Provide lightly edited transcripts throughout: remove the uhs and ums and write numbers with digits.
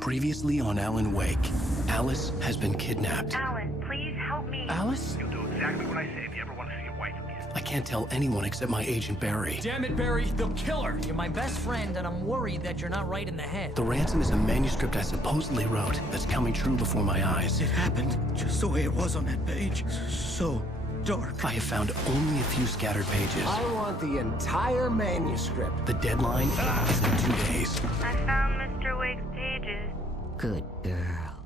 Previously on Alan Wake, Alice has been kidnapped. Alan, please help me. Alice? You'll do exactly what I say if you ever want to see your wife again. I can't tell anyone except my agent Barry. Damn it, Barry, they'll kill her. You're my best friend, and I'm worried that you're not right in the head. The ransom is a manuscript I supposedly wrote that's coming true before my eyes. It happened just the way it was on that page. So dark. I have found only a few scattered pages. I want the entire manuscript. The deadline is in 2 days. I found Mr. Wake's pages. Good girl.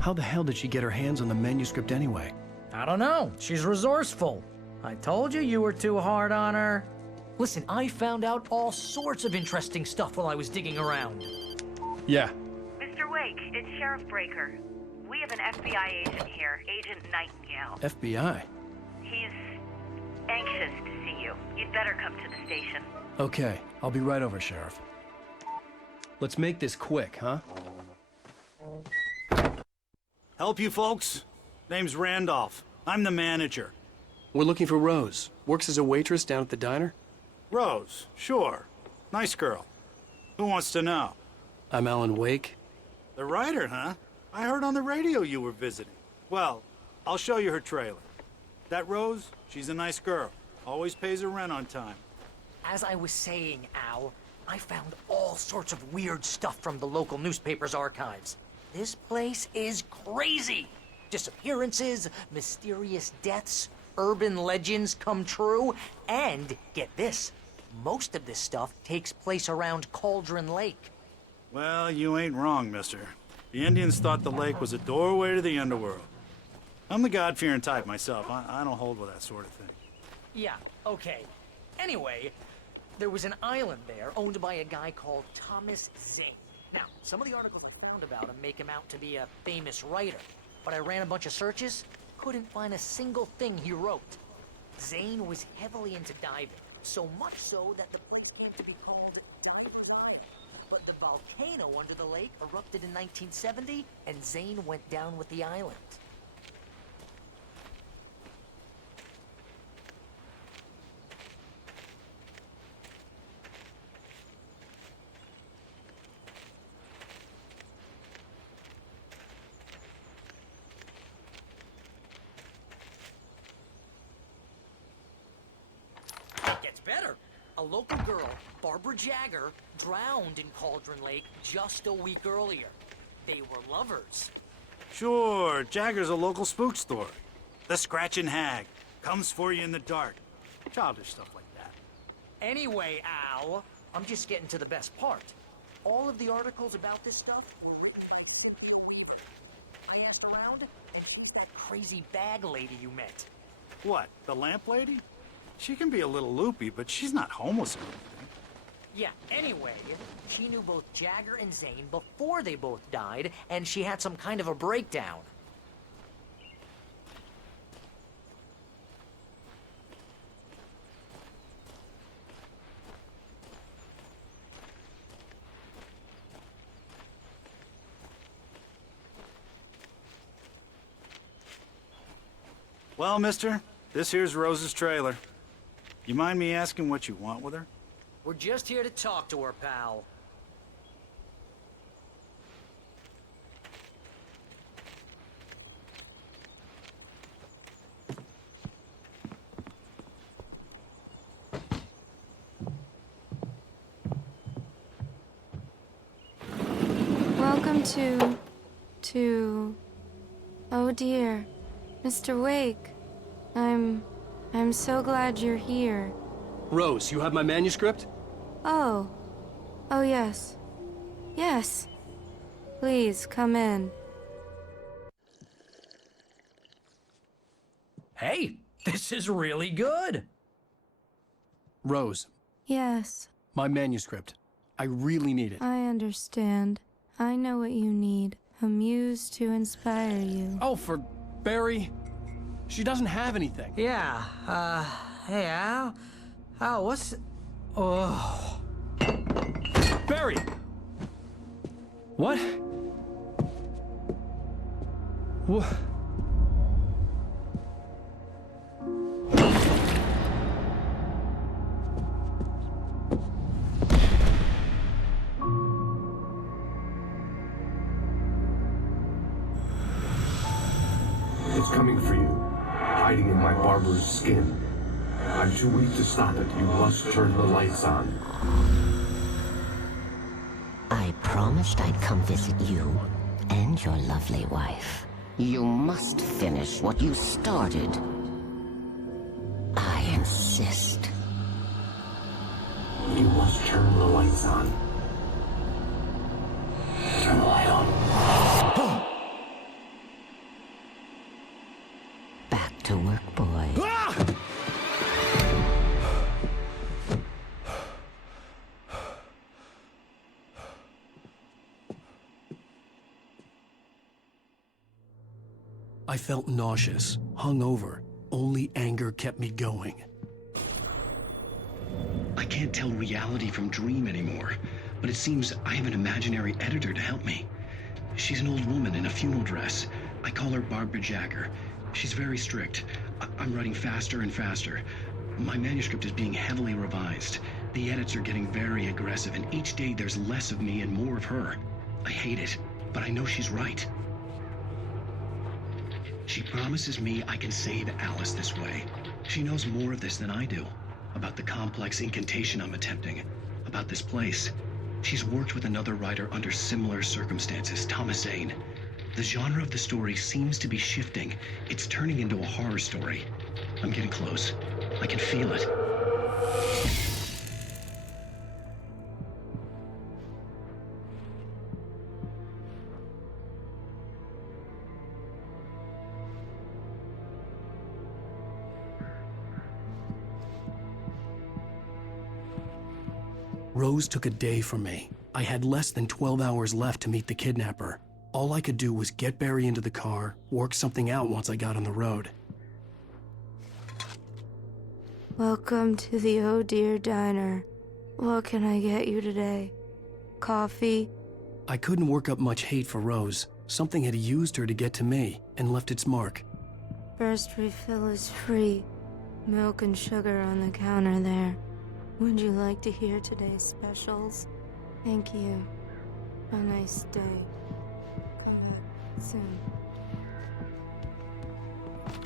How the hell did she get her hands on the manuscript anyway? I don't know. She's resourceful. I told you were too hard on her. Listen, I found out all sorts of interesting stuff while I was digging around. Yeah. Mr. Wake, it's Sheriff Breaker. We have an FBI agent here, Agent Nightingale. FBI? He's anxious to see you. You'd better come to the station. Okay, I'll be right over, Sheriff. Let's make this quick, huh? Help you folks? Name's Randolph. I'm the manager. We're looking for Rose. Works as a waitress down at the diner. Rose, sure. Nice girl. Who wants to know? I'm Alan Wake. The writer, huh? I heard on the radio you were visiting. Well, I'll show you her trailer. That Rose, she's a nice girl. Always pays her rent on time. As I was saying, Al, I found all sorts of weird stuff from the local newspaper's archives. This place is crazy. Disappearances, mysterious deaths, urban legends come true, and get this, most of this stuff takes place around Cauldron Lake. Well, you ain't wrong, mister. The Indians thought the lake was a doorway to the underworld. I'm the God-fearing type myself. I don't hold with that sort of thing. Yeah, okay. Anyway, there was an island there owned by a guy called Thomas Zane. Now, some of the articles I found about him make him out to be a famous writer, but I ran a bunch of searches, couldn't find a single thing he wrote. Zane was heavily into diving, so much so that the place came to be called Dive Island. But the volcano under the lake erupted in 1970, and Zane went down with the island. Gets better. A local girl, Barbara Jagger, drowned in Cauldron Lake just a week earlier. They were lovers. Sure, Jagger's a local spook story. The Scratching Hag comes for you in the dark. Childish stuff like that. Anyway, Al, I'm just getting to the best part. All of the articles about this stuff were written down. I asked around, and she's that crazy bag lady you met. What, the lamp lady? She can be a little loopy, but she's not homeless or anything. Yeah, anyway, she knew both Jagger and Zane before they both died, and she had some kind of a breakdown. Well, mister, this here's Rose's trailer. You mind me asking what you want with her? We're just here to talk to her, pal. Welcome to... Oh dear, Mr. Wake. I'm so glad you're here. Rose, you have my manuscript? Oh. Oh, yes. Yes. Please, come in. Hey, this is really good. Rose, Yes, my manuscript. I really need it. I understand. I know what you need. A muse to inspire you. Oh, for Barry. She doesn't have anything. Yeah, hey, Al? Al, what's... Oh... Barry! What? What? coming for you, hiding in my barber's skin. I'm too weak to stop it. You must turn the lights on. I promised I'd come visit you and your lovely wife. You must finish what you started. I insist. You must turn the lights on. Turn the light on. Back to work, boy. I felt nauseous, hungover. Only anger kept me going. I can't tell reality from dream anymore, but it seems I have an imaginary editor to help me. She's an old woman in a funeral dress. I call her Barbara Jagger. She's very strict. I'm writing faster and faster. My manuscript is being heavily revised. The edits are getting very aggressive, and each day there's less of me and more of her. I hate it, but I know she's right. She promises me I can save Alice this way. She knows more of this than I do. About the complex incantation I'm attempting. About this place. She's worked with another writer under similar circumstances, Thomas Zane. The genre of the story seems to be shifting. It's turning into a horror story. I'm getting close. I can feel it. Rose took a day from me. I had less than 12 hours left to meet the kidnapper. All I could do was get Barry into the car, work something out once I got on the road. Welcome to the Oh Dear Diner. What can I get you today? Coffee? I couldn't work up much hate for Rose. Something had used her to get to me and left its mark. First refill is free. Milk and sugar on the counter there. Would you like to hear today's specials? Thank you. Have a nice day. Come back soon.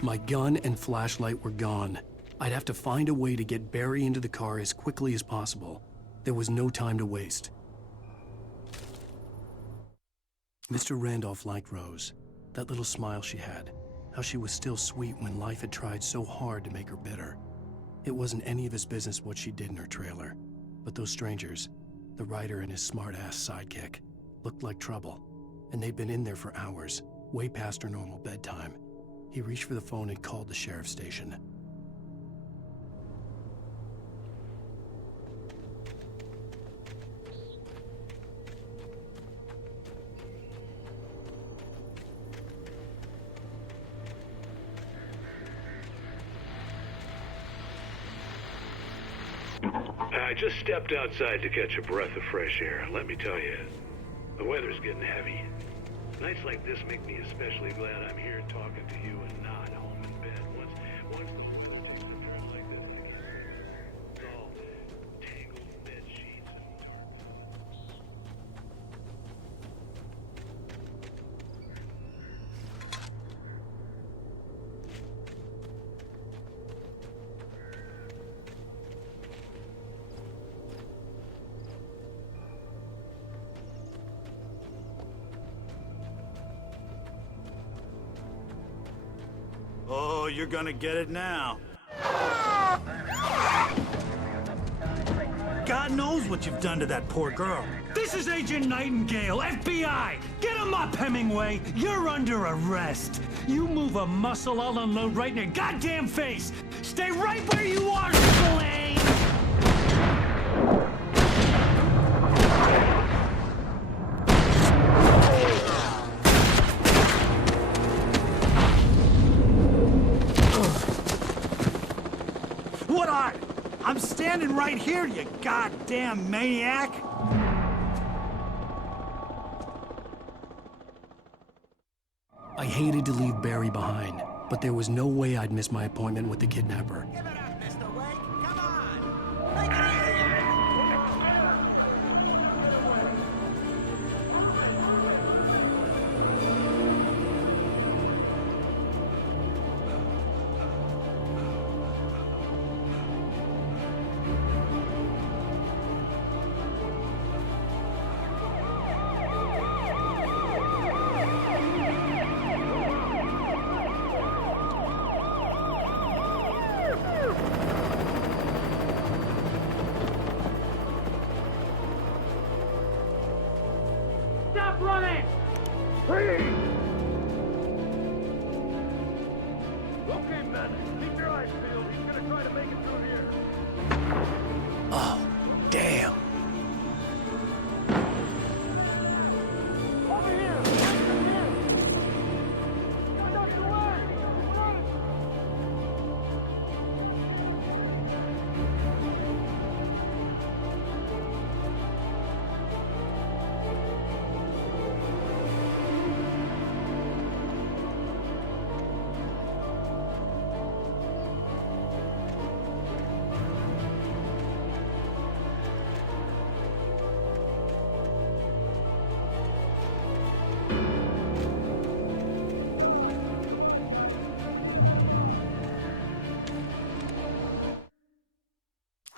My gun and flashlight were gone. I'd have to find a way to get Barry into the car as quickly as possible. There was no time to waste. Mr. Randolph liked Rose. That little smile she had. How she was still sweet when life had tried so hard to make her bitter. It wasn't any of his business what she did in her trailer. But those strangers, the writer and his smart-ass sidekick, looked like trouble. And they'd been in there for hours, way past her normal bedtime. He reached for the phone and called the sheriff's station. I just stepped outside to catch a breath of fresh air. Let me tell you, the weather's getting heavy. Nights like this make me especially glad I'm here talking to you and not home in bed. Once the moon takes a turn like this, it's all tangled bed sheets and Oh, you're gonna get it now. God knows what you've done to that poor girl. This is Agent Nightingale, FBI! Get him up, Hemingway! You're under arrest! You move a muscle, I'll unload right in your goddamn face! Stay right where you are, Spillane! What are? I'm standing right here, you goddamn maniac! I hated to leave Barry behind, but there was no way I'd miss my appointment with the kidnapper. Give it up, Mr. Wake. Come on. Make it easy. Freeze! Okay, men, keep your eyes peeled. He's gonna try to make it through here. Oh, damn. Over here! Over here! Got knocked away! Run!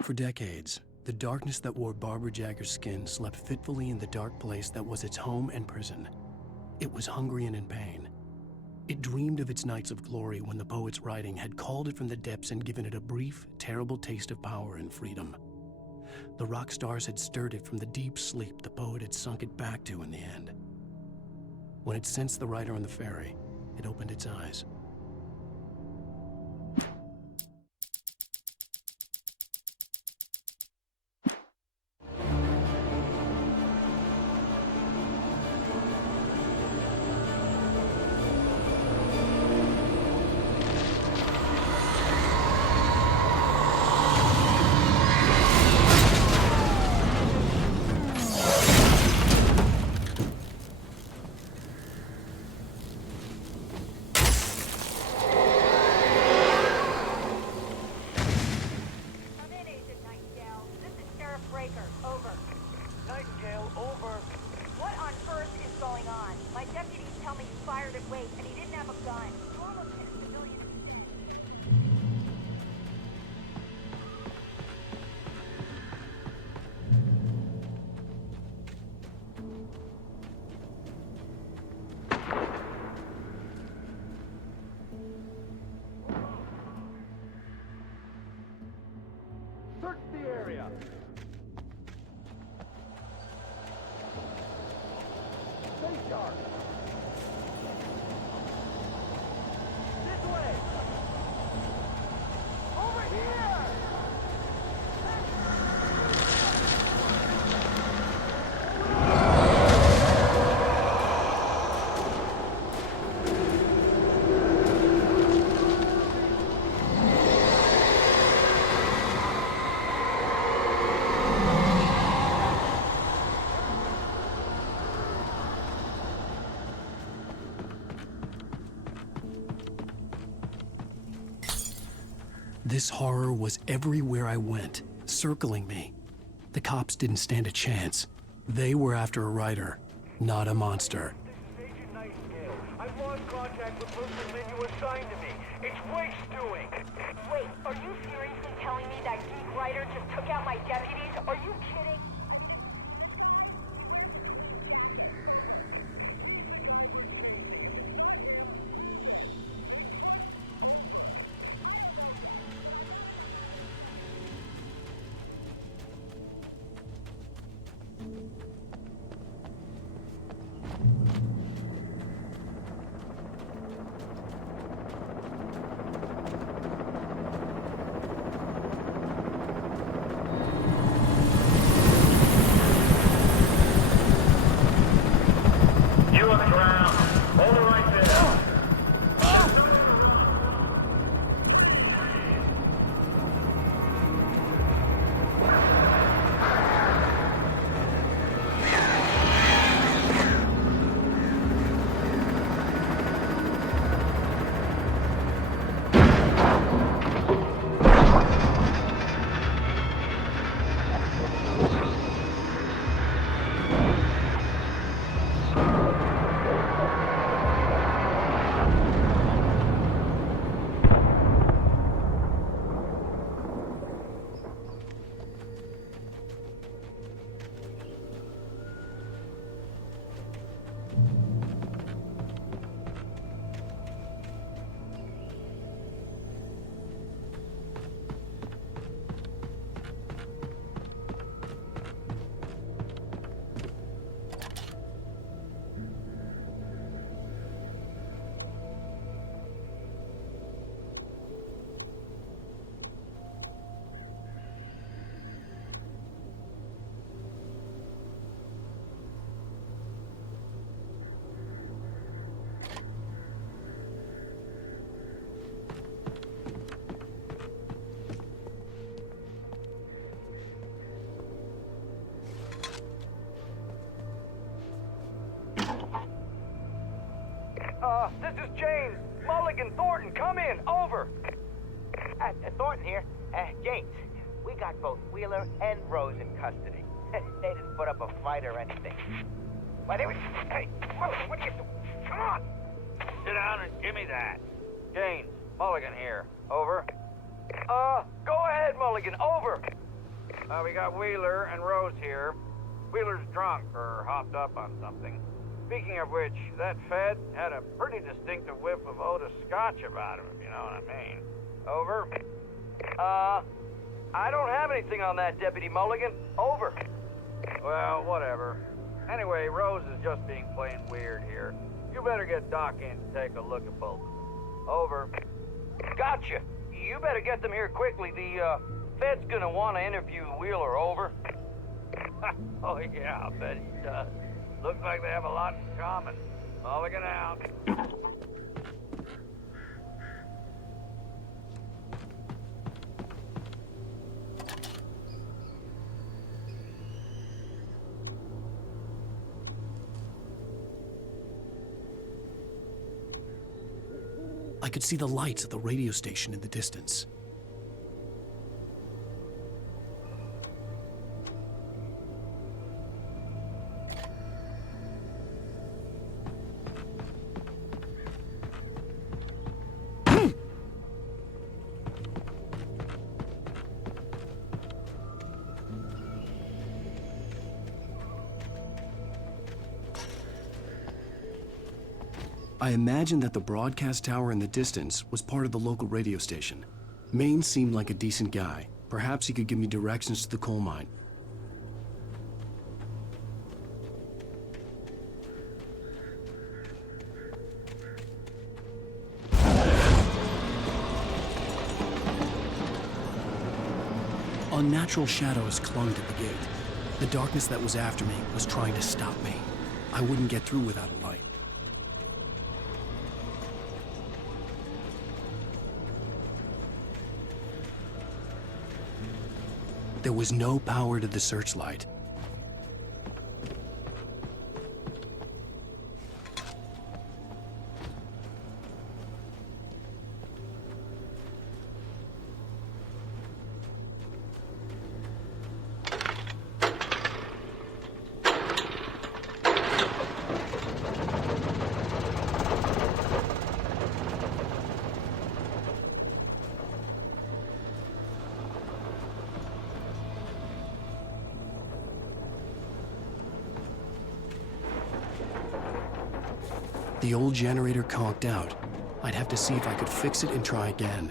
For decades, the darkness that wore Barbara Jagger's skin slept fitfully in the dark place that was its home and prison. It was hungry and in pain. It dreamed of its nights of glory when the poet's writing had called it from the depths and given it a brief, terrible taste of power and freedom. The rock stars had stirred it from the deep sleep the poet had sunk it back to in the end. When it sensed the writer on the ferry, it opened its eyes. Search the area. Stay sharp. This way. Over here. This horror was everywhere I went, circling me. The cops didn't stand a chance. They were after a writer, not a monster. Agent Nightingale. I've lost contact with most of the men you assigned to me. It's Wake's doing. Wait, are you seriously telling me that geek writer just took out my deputies? Are you kidding? You on the ground. Hold it right there. This is James. Mulligan, Thornton, come in. Over. Thornton here. James, we got both Wheeler and Rose in custody. They didn't put up a fight or anything. Why, they were... Hey, Mulligan, what are you doing? Come on! Sit down and give me that. James, Mulligan here. Over. Go ahead, Mulligan. Over. We got Wheeler and Rose here. Wheeler's drunk or hopped up on something. Speaking of which, that Fed had a pretty distinctive whiff of Otis Scotch about him, if you know what I mean. Over. I don't have anything on that, Deputy Mulligan. Over. Well, whatever. Anyway, Rose is just being plain weird here. You better get Doc in to take a look at both of them. Over. Gotcha. You better get them here quickly. The, Fed's gonna want to interview Wheeler. Over. Oh, yeah, I bet he does. Looks like they have a lot in common. Mulligan out. I could see the lights of the radio station in the distance. I imagined that the broadcast tower in the distance was part of the local radio station. Maine seemed like a decent guy. Perhaps he could give me directions to the coal mine. Unnatural shadows clung to the gate. The darkness that was after me was trying to stop me. I wouldn't get through without a light. There was no power to the searchlight. The old generator conked out. I'd have to see if I could fix it and try again.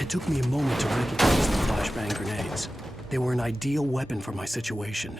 It took me a moment to recognize the flashbang grenades. They were an ideal weapon for my situation.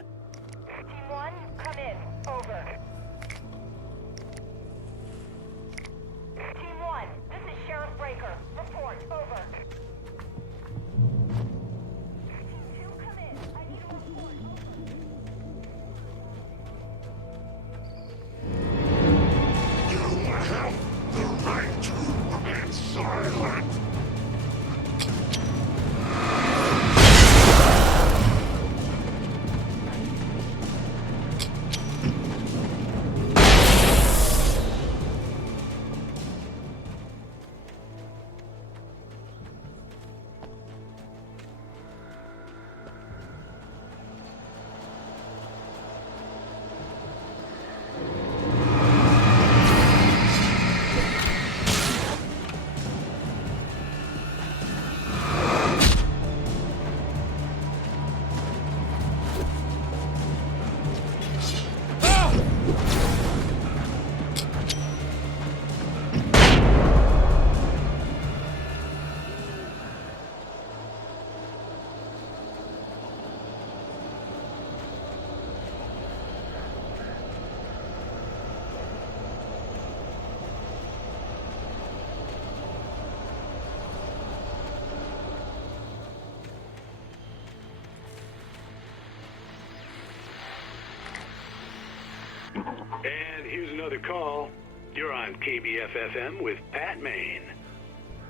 call. You're on KBF-FM with Pat Maine.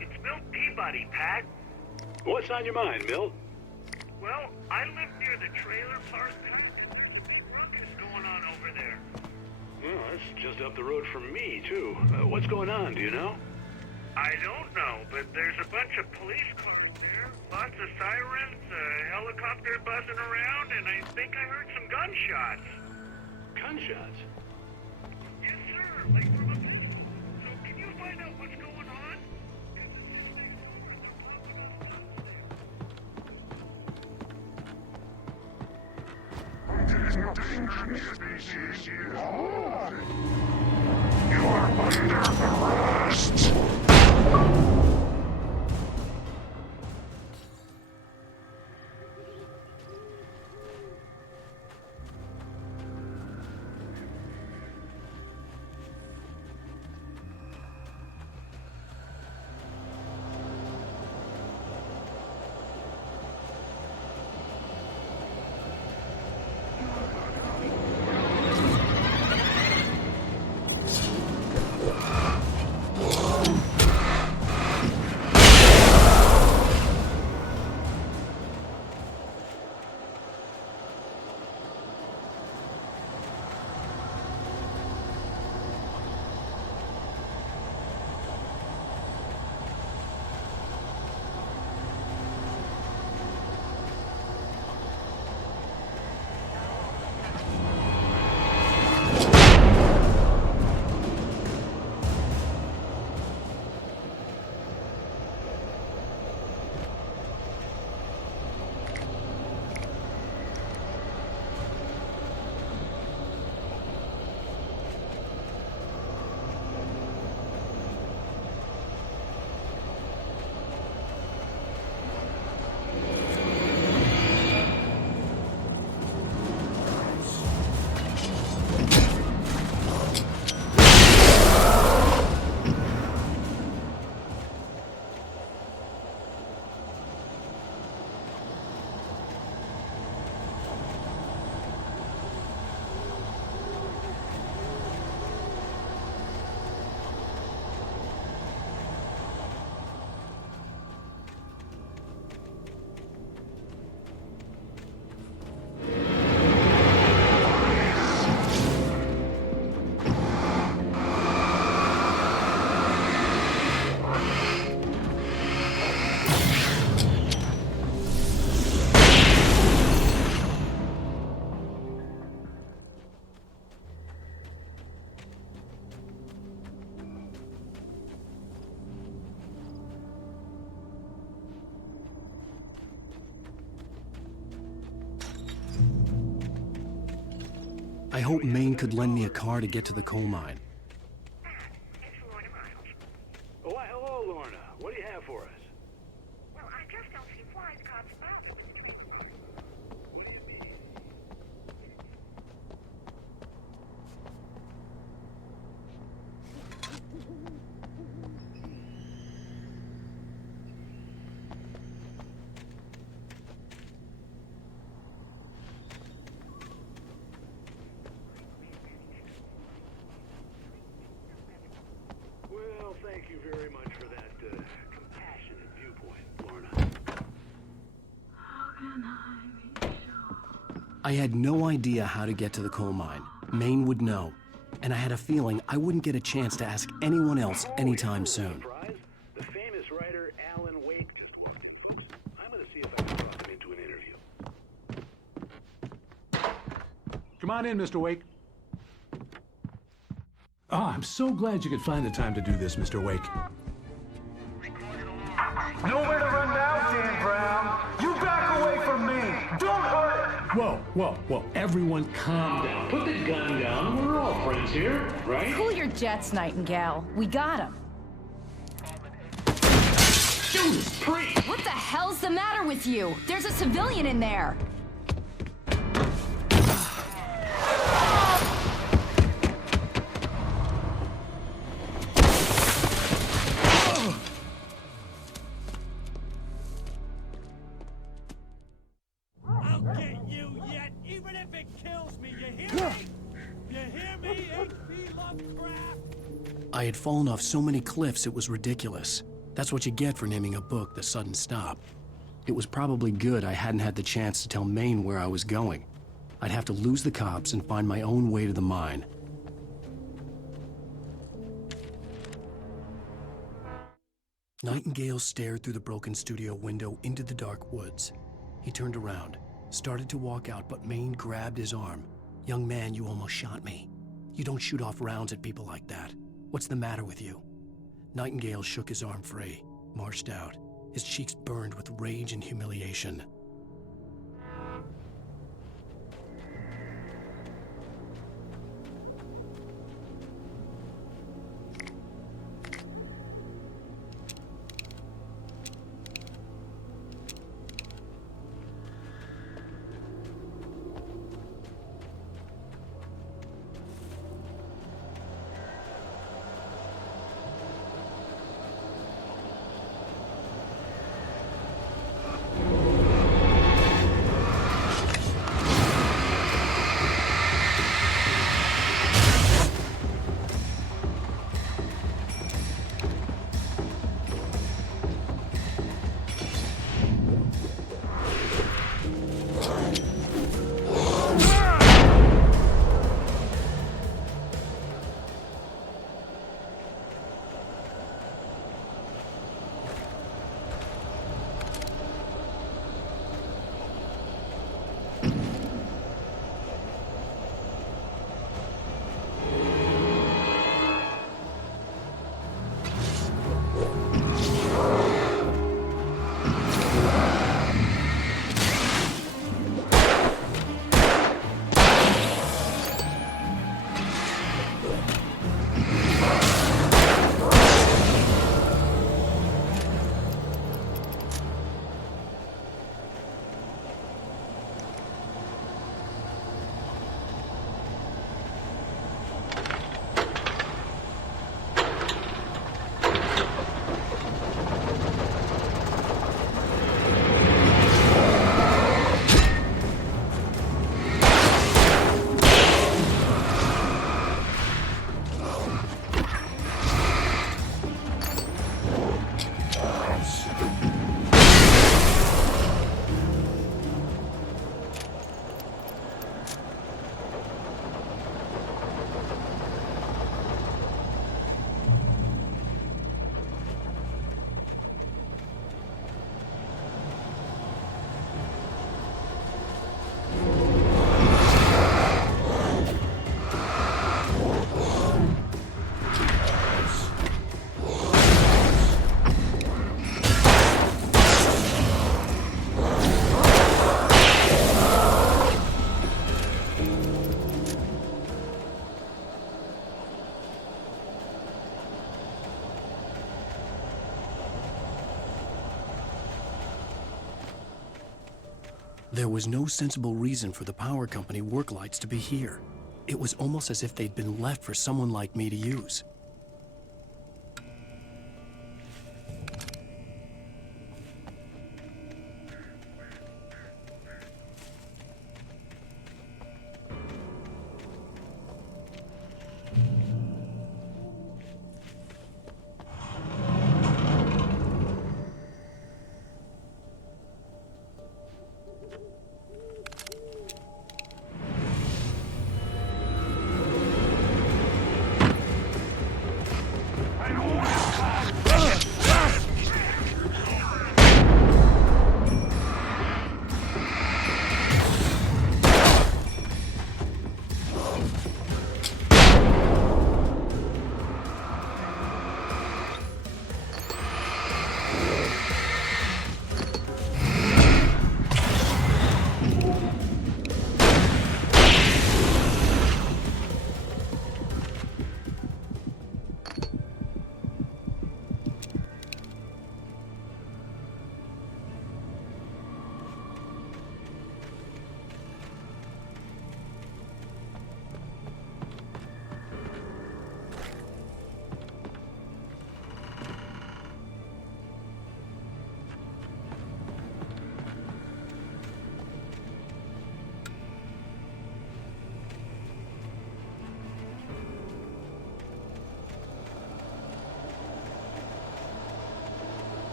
It's Milt Peabody, Pat. What's on your mind, Milt? Well, I live near the trailer park. Big ruckus going on over there. Well, that's just up the road from me, too. What's going on, do you know? I don't know, but there's a bunch of police cars there. Lots of sirens, a helicopter buzzing around, and I think I heard some gunshots. Gunshots? Yes, sir. Like from a distance. So can you find out what's going on? This endangered species is on. You are under arrest. I hope Maine could lend me a car to get to the coal mine. Oh, hello, Lorna. What do you have for us? Well, I just don't see why it's cops about it. What do you mean? Well, thank you very much for that compassionate viewpoint, Lorna. I had no idea how to get to the coal mine. Maine would know. And I had a feeling I wouldn't get a chance to ask anyone else anytime soon. Surprise! The famous writer Alan Wake just walked in, folks. I'm going to see if I can talk him into an interview. Come on in, Mr. Wake. Oh, I'm so glad you could find the time to do this, Mr. Wake. Nowhere to run now, Dan Brown. You back away from me. Don't hurt it. Whoa. Everyone calm down. Put the gun down. We're all friends here, right? Cool your jets, Nightingale. We got him. Judas Priest! What the hell's the matter with you? There's a civilian in there. I'll get you yet, even if it kills me, you hear me? You hear me, H.P. Lovecraft? I had fallen off so many cliffs it was ridiculous. That's what you get for naming a book The Sudden Stop. It was probably good I hadn't had the chance to tell Maine where I was going. I'd have to lose the cops and find my own way to the mine. Nightingale stared through the broken studio window into the dark woods. He turned around, started to walk out, but Maine grabbed his arm. "Young man, you almost shot me. You don't shoot off rounds at people like that. What's the matter with you?" Nightingale shook his arm free, marched out. His cheeks burned with rage and humiliation. There was no sensible reason for the power company work lights to be here. It was almost as if they'd been left for someone like me to use.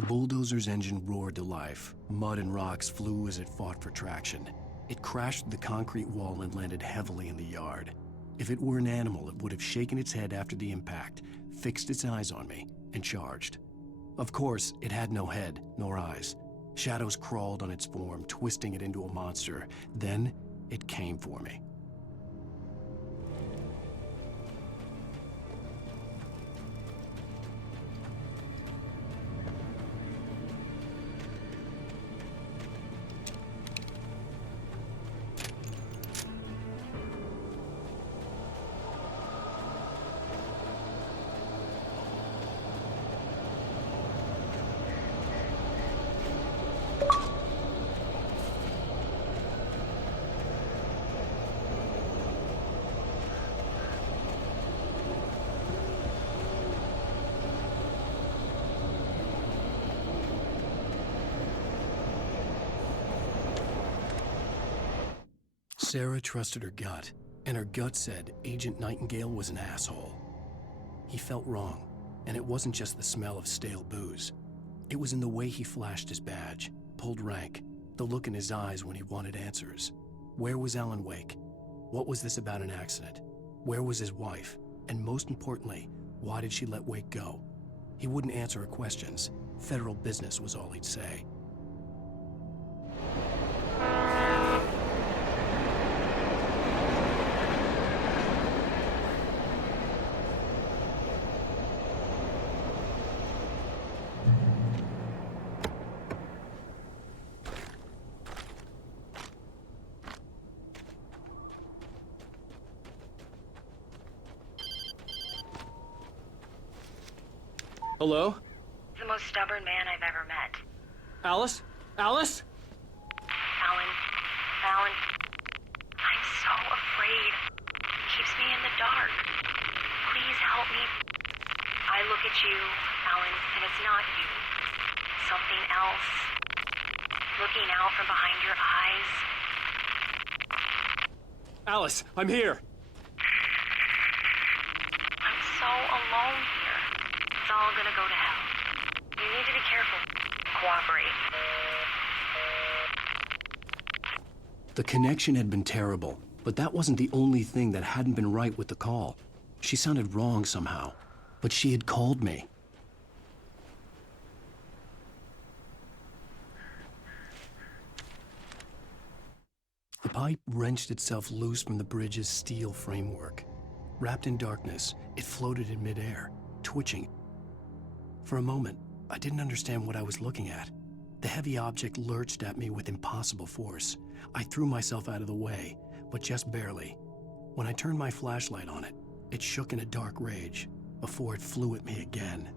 The bulldozer's engine roared to life. Mud and rocks flew as it fought for traction. It crashed through the concrete wall and landed heavily in the yard. If it were an animal, it would have shaken its head after the impact, fixed its eyes on me, and charged. Of course, it had no head, nor eyes. Shadows crawled on its form, twisting it into a monster. Then, it came for me. Sarah trusted her gut, and her gut said Agent Nightingale was an asshole. He felt wrong, and it wasn't just the smell of stale booze. It was in the way he flashed his badge, pulled rank, the look in his eyes when he wanted answers. Where was Alan Wake? What was this about an accident? Where was his wife? And most importantly, why did she let Wake go? He wouldn't answer her questions. Federal business was all he'd say. Hello? The most stubborn man I've ever met. Alice? Alice? Alan, I'm so afraid. It keeps me in the dark. Please help me. I look at you, Alan, and it's not you. Something else. Looking out from behind your eyes. Alice, I'm here. I'm so alone here. It's all gonna go to hell. You need to be careful. Cooperate. The connection had been terrible, but that wasn't the only thing that hadn't been right with the call. She sounded wrong somehow, but she had called me. The pipe wrenched itself loose from the bridge's steel framework. Wrapped in darkness, it floated in midair, twitching. For a moment, I didn't understand what I was looking at. The heavy object lurched at me with impossible force. I threw myself out of the way, but just barely. When I turned my flashlight on it, it shook in a dark rage before it flew at me again.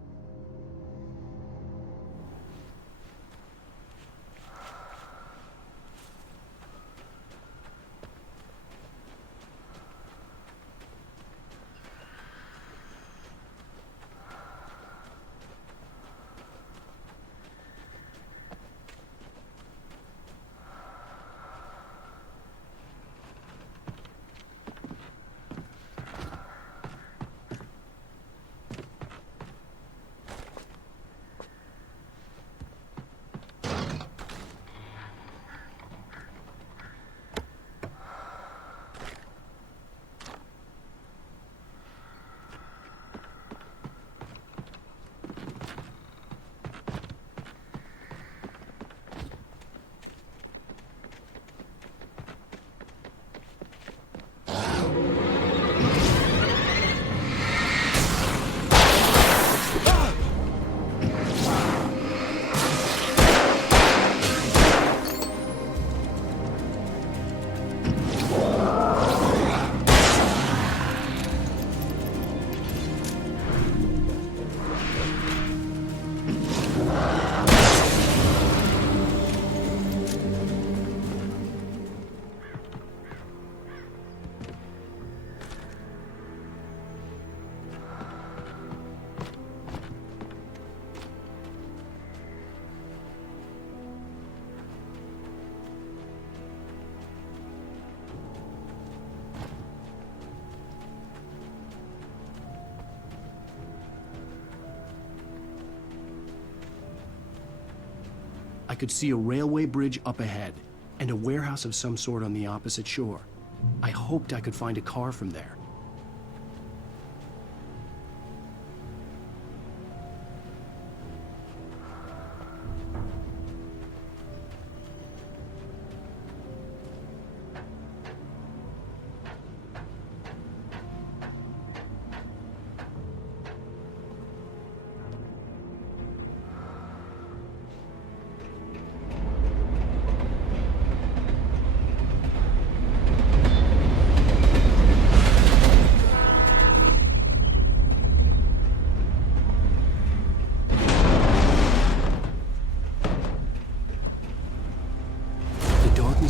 I could see a railway bridge up ahead, and a warehouse of some sort on the opposite shore. I hoped I could find a car from there.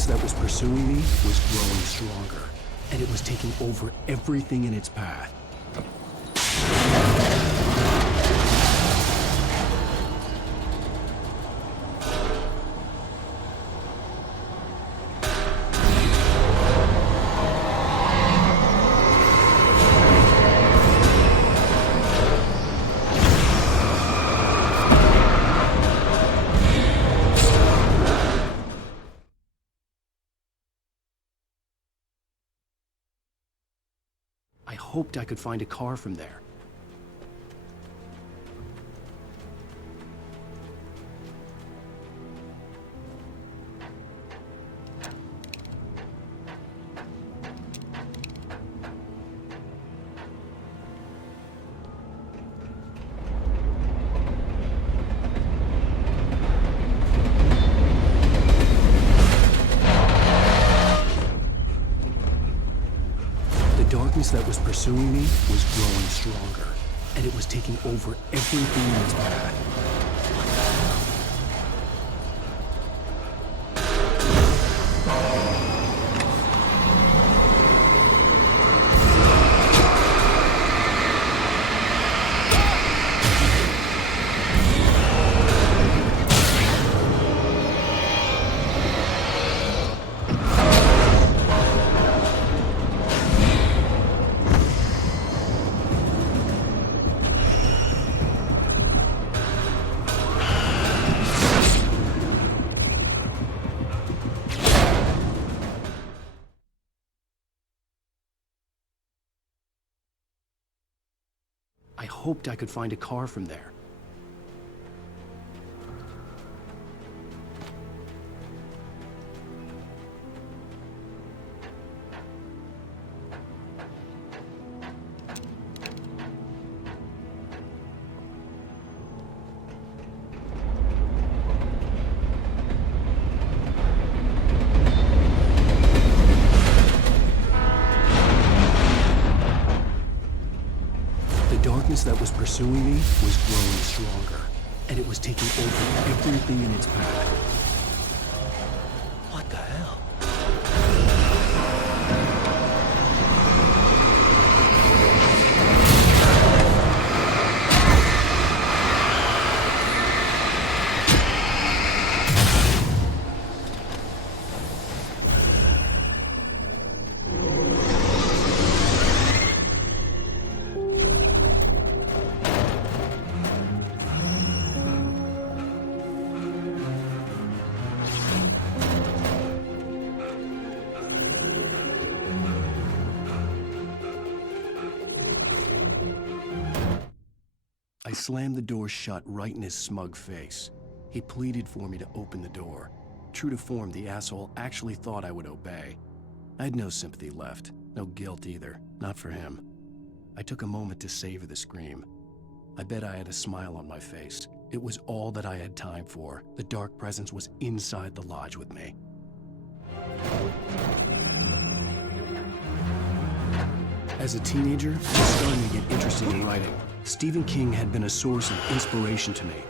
That was pursuing me was growing stronger, and it was taking over everything in its path. I hoped I could find a car from there. The darkness that was pursuing me was growing stronger, and it was taking over everything in its path. I hoped I could find a car from there. The darkness that was pursuing me was growing stronger, and it was taking over everything in its path. What the hell? I slammed the door shut right in his smug face. He pleaded for me to open the door. True to form, the asshole actually thought I would obey. I had no sympathy left, no guilt either, not for him. I took a moment to savor the scream. I bet I had a smile on my face. It was all that I had time for. The dark presence was inside the lodge with me. As a teenager, I was starting to get interested in writing. Stephen King had been a source of inspiration to me.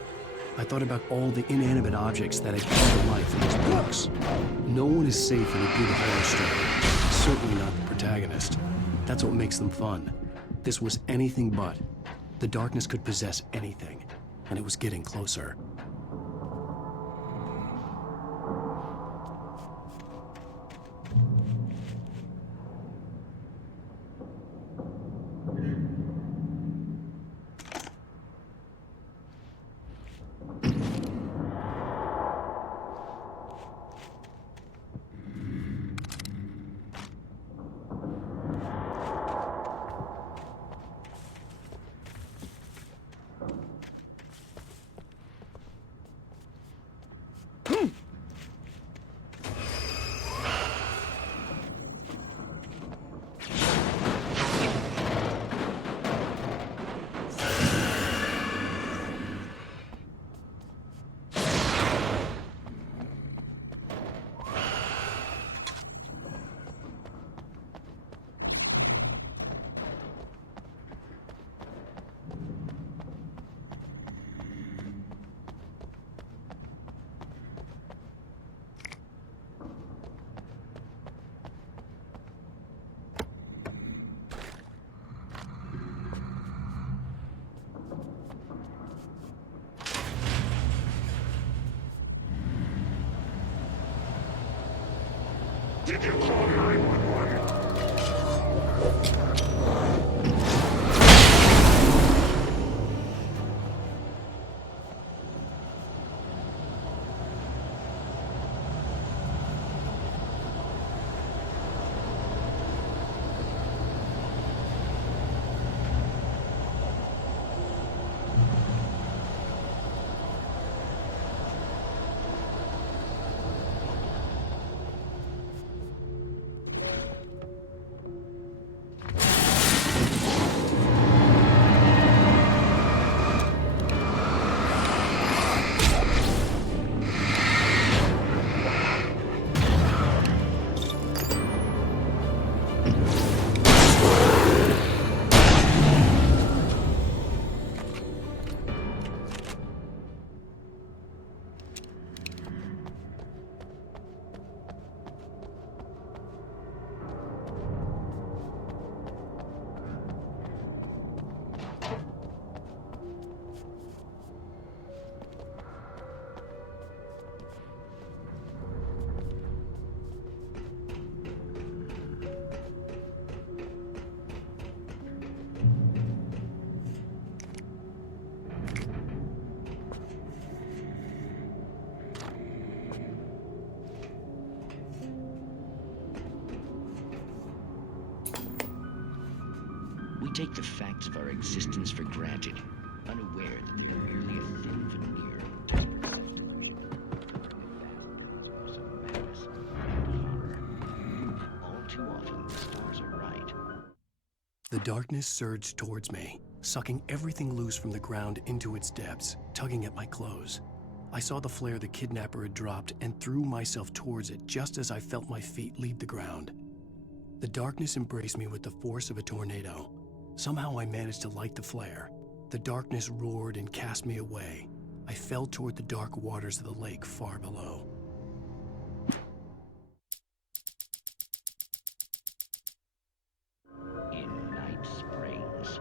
I thought about all the inanimate objects that had come to life in his books. No one is safe in a good horror story. Certainly not the protagonist. That's what makes them fun. This was anything but. The darkness could possess anything, and it was getting closer. Did you call 911? We take the facts of our existence for granted, unaware that they're merely a thin veneer of dispersion, of madness and horror. All too often, the stars are right. The darkness surged towards me, sucking everything loose from the ground into its depths, tugging at my clothes. I saw the flare the kidnapper had dropped and threw myself towards it just as I felt my feet leave the ground. The darkness embraced me with the force of a tornado. Somehow I managed to light the flare. The darkness roared and cast me away. I fell toward the dark waters of the lake far below. In Night Springs.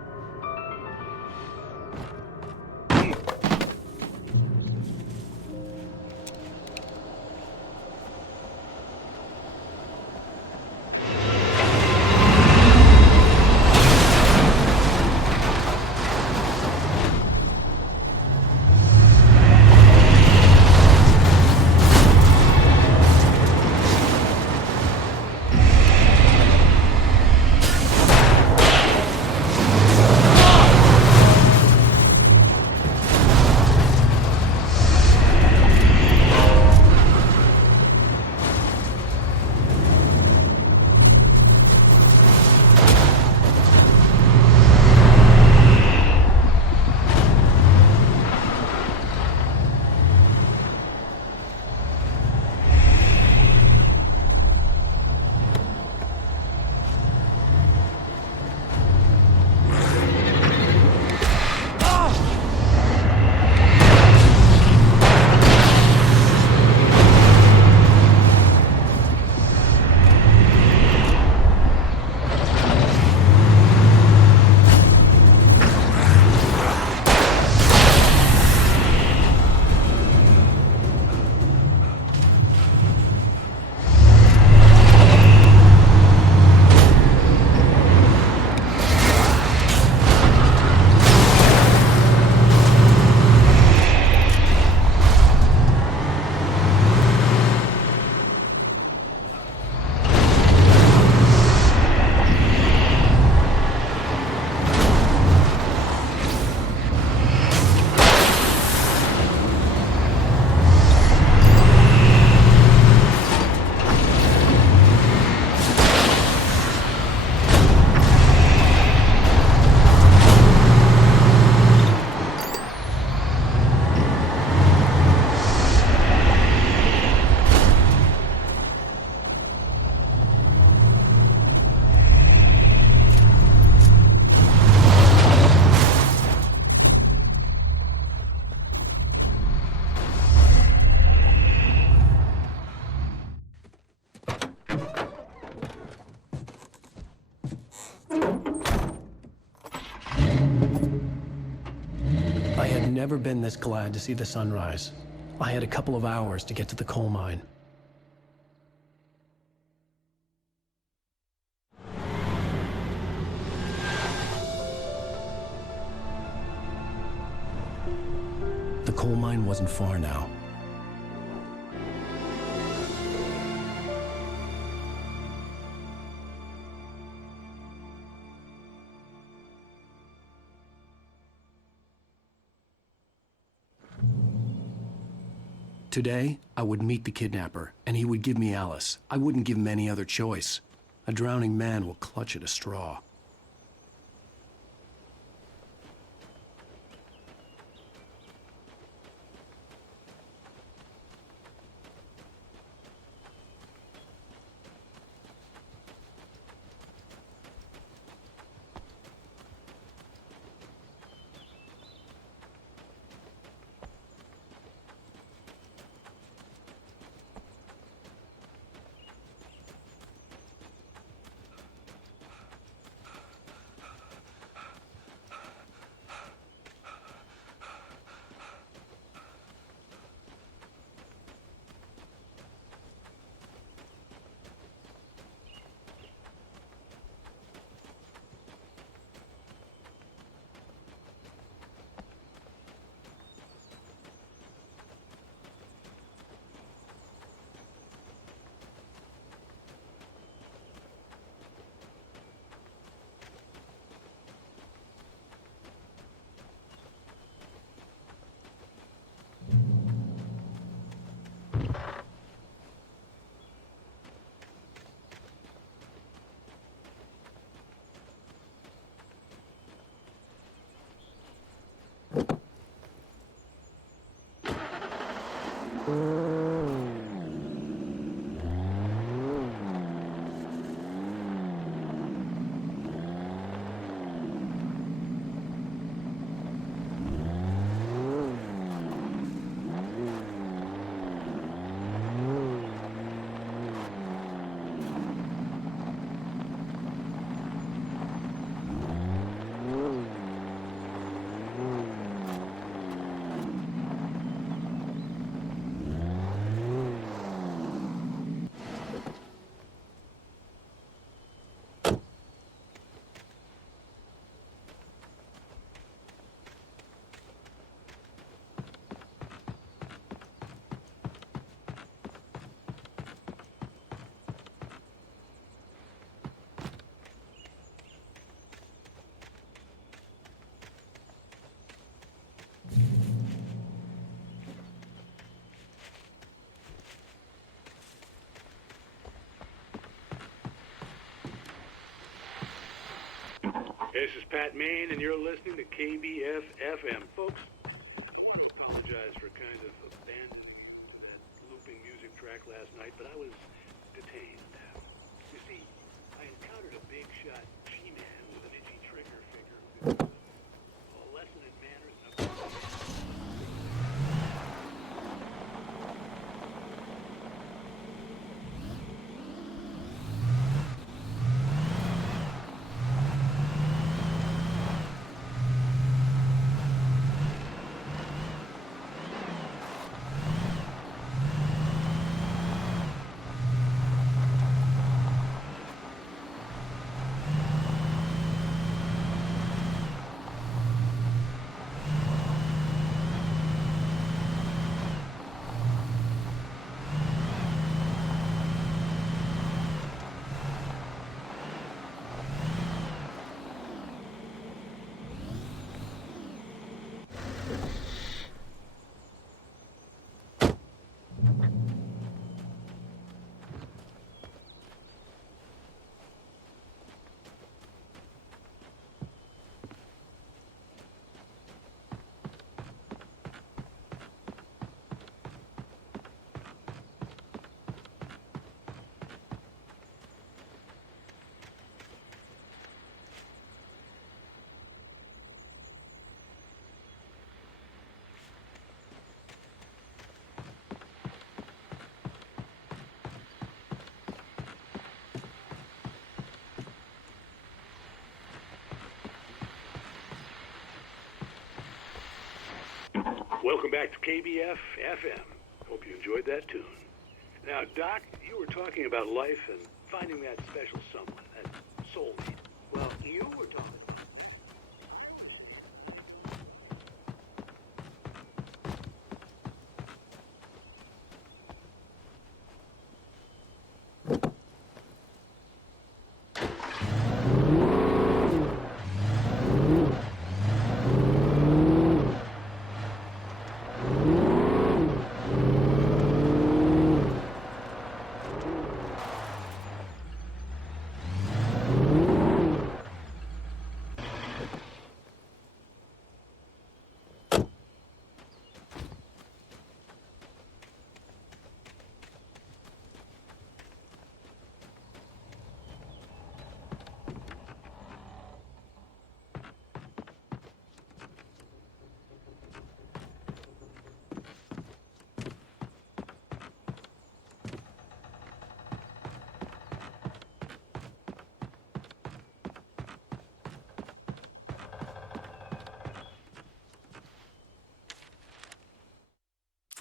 I had never been this glad to see the sunrise. I had a couple of hours to get to the coal mine. coal mine wasn't far now. Today, I would meet the kidnapper, and he would give me Alice. I wouldn't give him any other choice. A drowning man will clutch at a straw. This is Pat Main, and you're listening to KBF-FM. Folks, I want to apologize for kind of abandoning you to that looping music track last night, but I was detained. You see, I encountered a big shot G-man with an itchy trigger finger. A lesson in manners and apology. Welcome back to KBF-FM. Hope you enjoyed that tune. Now, Doc, you were talking about life and finding that special someone, that soulmate. Well, you were talking about...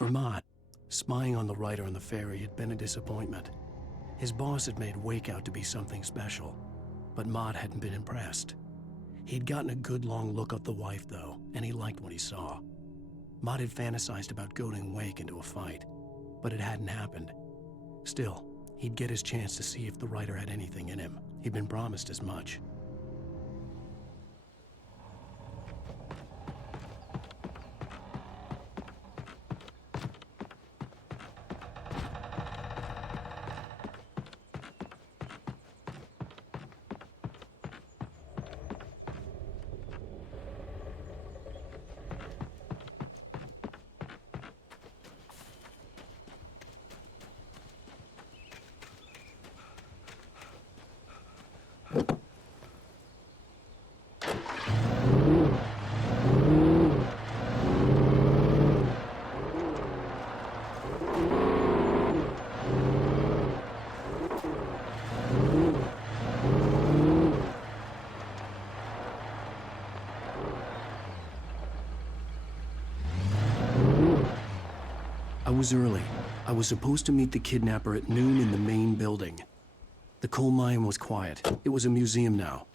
For Mott, spying on the writer on the ferry had been a disappointment. His boss had made Wake out to be something special, but Mott hadn't been impressed. He'd gotten a good long look at the wife, though, and he liked what he saw. Mott had fantasized about goading Wake into a fight, but it hadn't happened. Still, he'd get his chance to see if the writer had anything in him. He'd been promised as much. I was early. I was supposed to meet the kidnapper at noon in the main building. The coal mine was quiet. It was a museum now.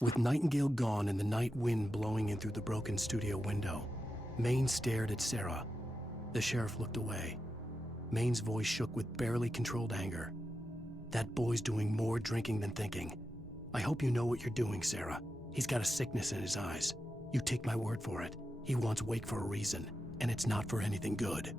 With Nightingale gone and the night wind blowing in through the broken studio window, Maine stared at Sarah. The sheriff looked away. Maine's voice shook with barely controlled anger. That boy's doing more drinking than thinking. I hope you know what you're doing, Sarah. He's got a sickness in his eyes. You take my word for it. He wants Wake for a reason, and it's not for anything good.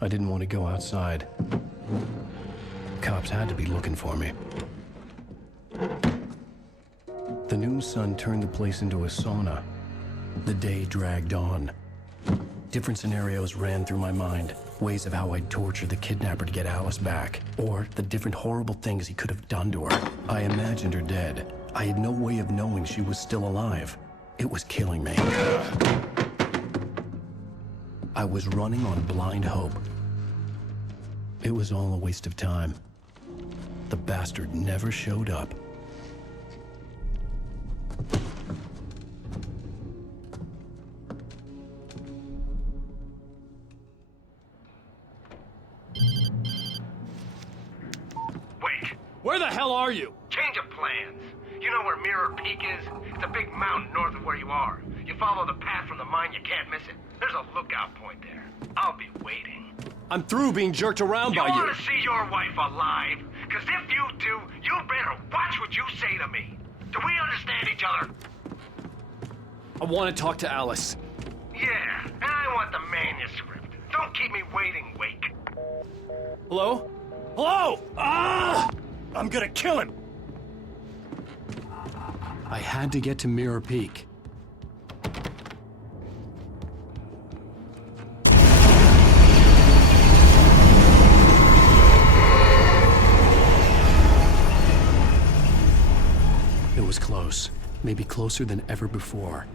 I didn't want to go outside. Cops had to be looking for me. The noon sun turned the place into a sauna. The day dragged on. Different scenarios ran through my mind. Ways of how I'd torture the kidnapper to get Alice back. Or the different horrible things he could have done to her. I imagined her dead. I had no way of knowing she was still alive. It was killing me. I was running on blind hope. It was all a waste of time. The bastard never showed up. Wait. Where the hell are you? Change of plans. You know where Mirror Peak is? It's a big mountain north of where you are. You follow the path from the mine, you can't miss it. There's a lookout point there. I'll be waiting. I'm through being jerked around by you. You want to see your wife alive? Because if you do, you better watch what you say to me. Do we understand each other? I want to talk to Alice. Yeah, and I want the manuscript. Don't keep me waiting, Wake. Hello? Hello! Ah! I'm gonna kill him! I had to get to Mirror Peak. It was close. Maybe closer than ever before.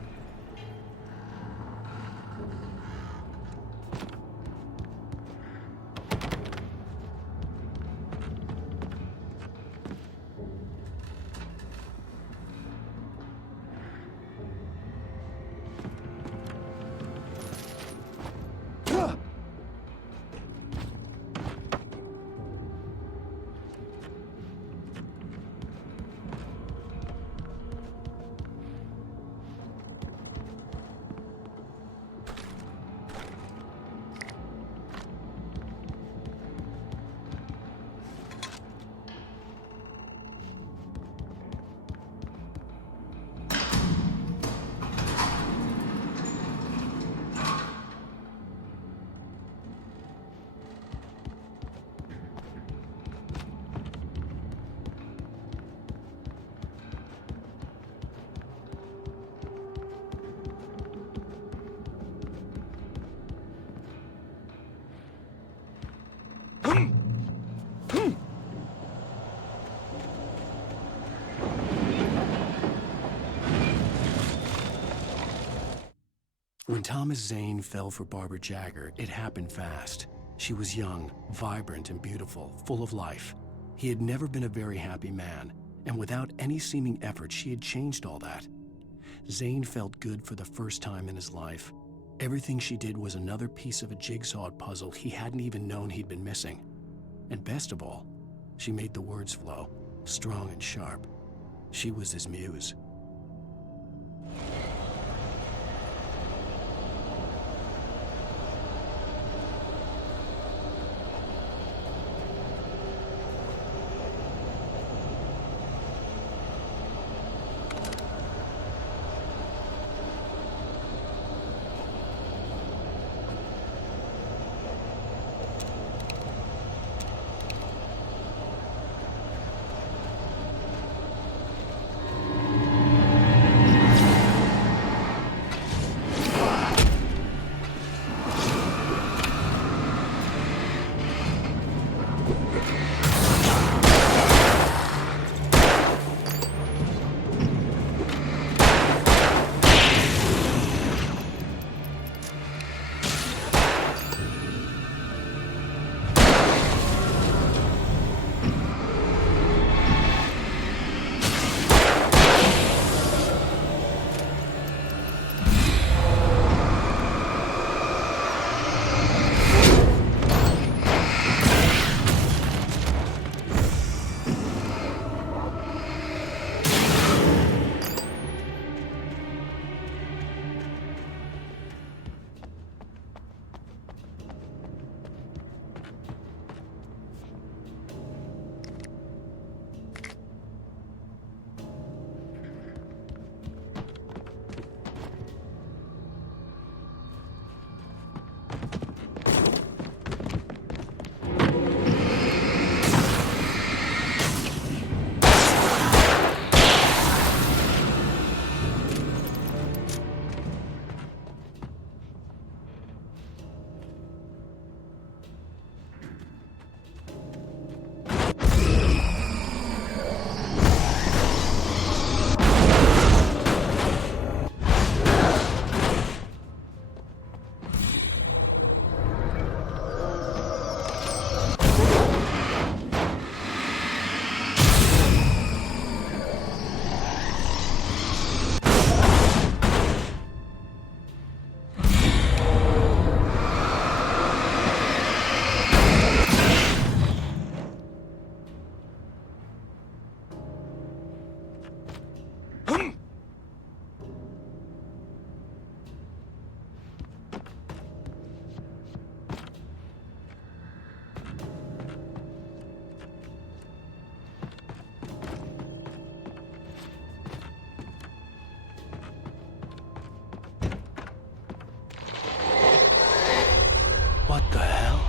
When Thomas Zane fell for Barbara Jagger, it happened fast. She was young, vibrant, and beautiful, full of life. He had never been a very happy man, and without any seeming effort, she had changed all that. Zane felt good for the first time in his life. Everything she did was another piece of a jigsaw puzzle he hadn't even known he'd been missing. And best of all, she made the words flow, strong and sharp. She was his muse. What the hell?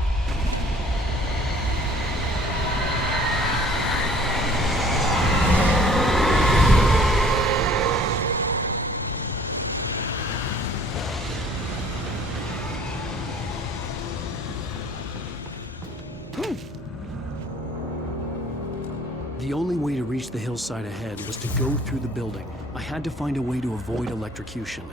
The only way to reach the hillside ahead was to go through the building. I had to find a way to avoid electrocution.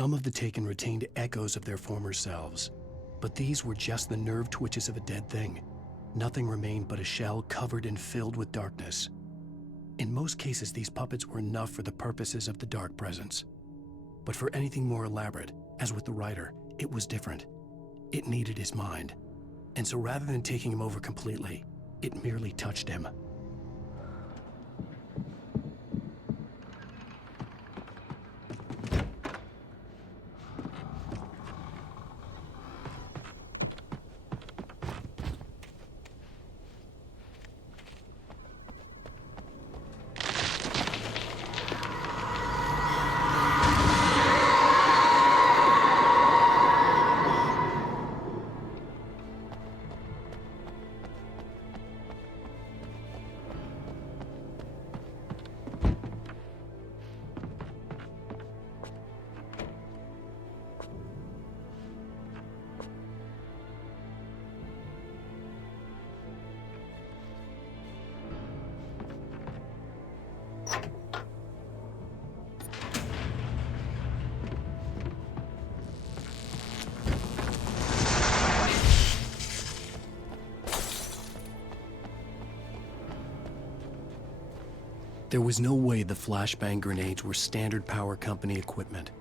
Some of the taken retained echoes of their former selves, but these were just the nerve twitches of a dead thing. Nothing remained but a shell covered and filled with darkness. In most cases, these puppets were enough for the purposes of the dark presence. But for anything more elaborate, as with the writer, it was different. It needed his mind. And so rather than taking him over completely, it merely touched him. There was no way the flashbang grenades were standard power company equipment.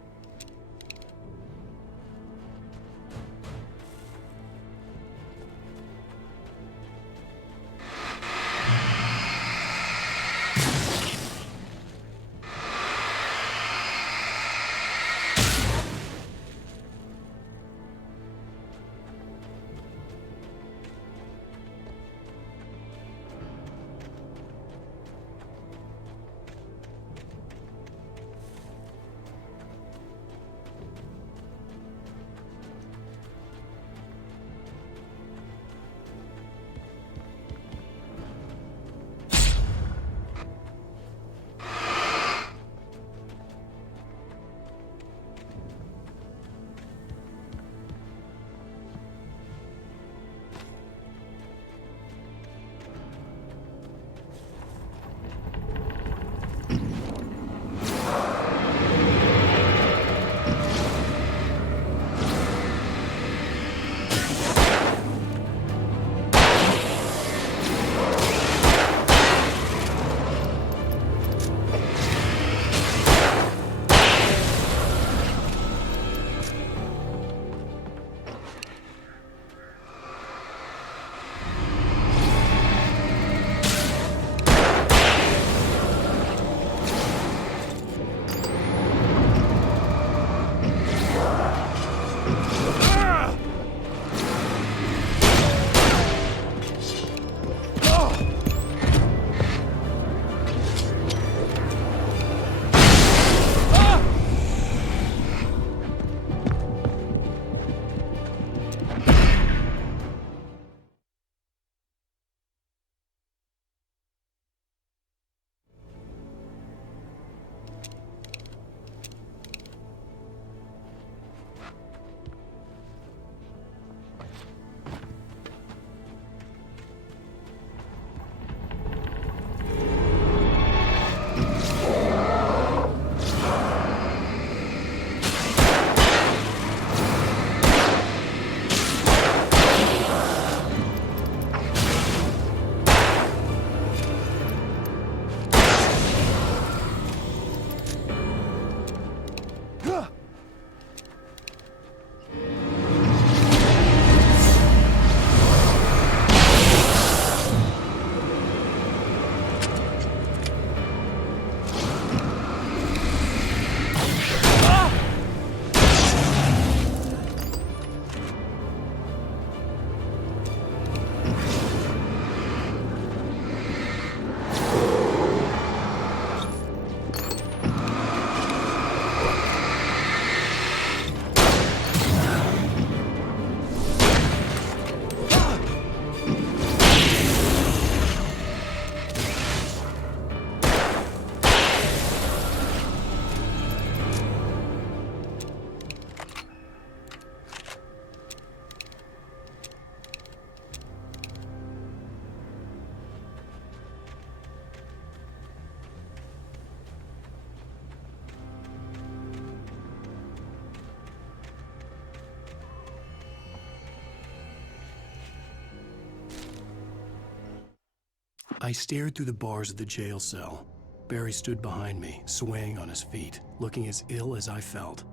I stared through the bars of the jail cell. Barry stood behind me, swaying on his feet, looking as ill as I felt.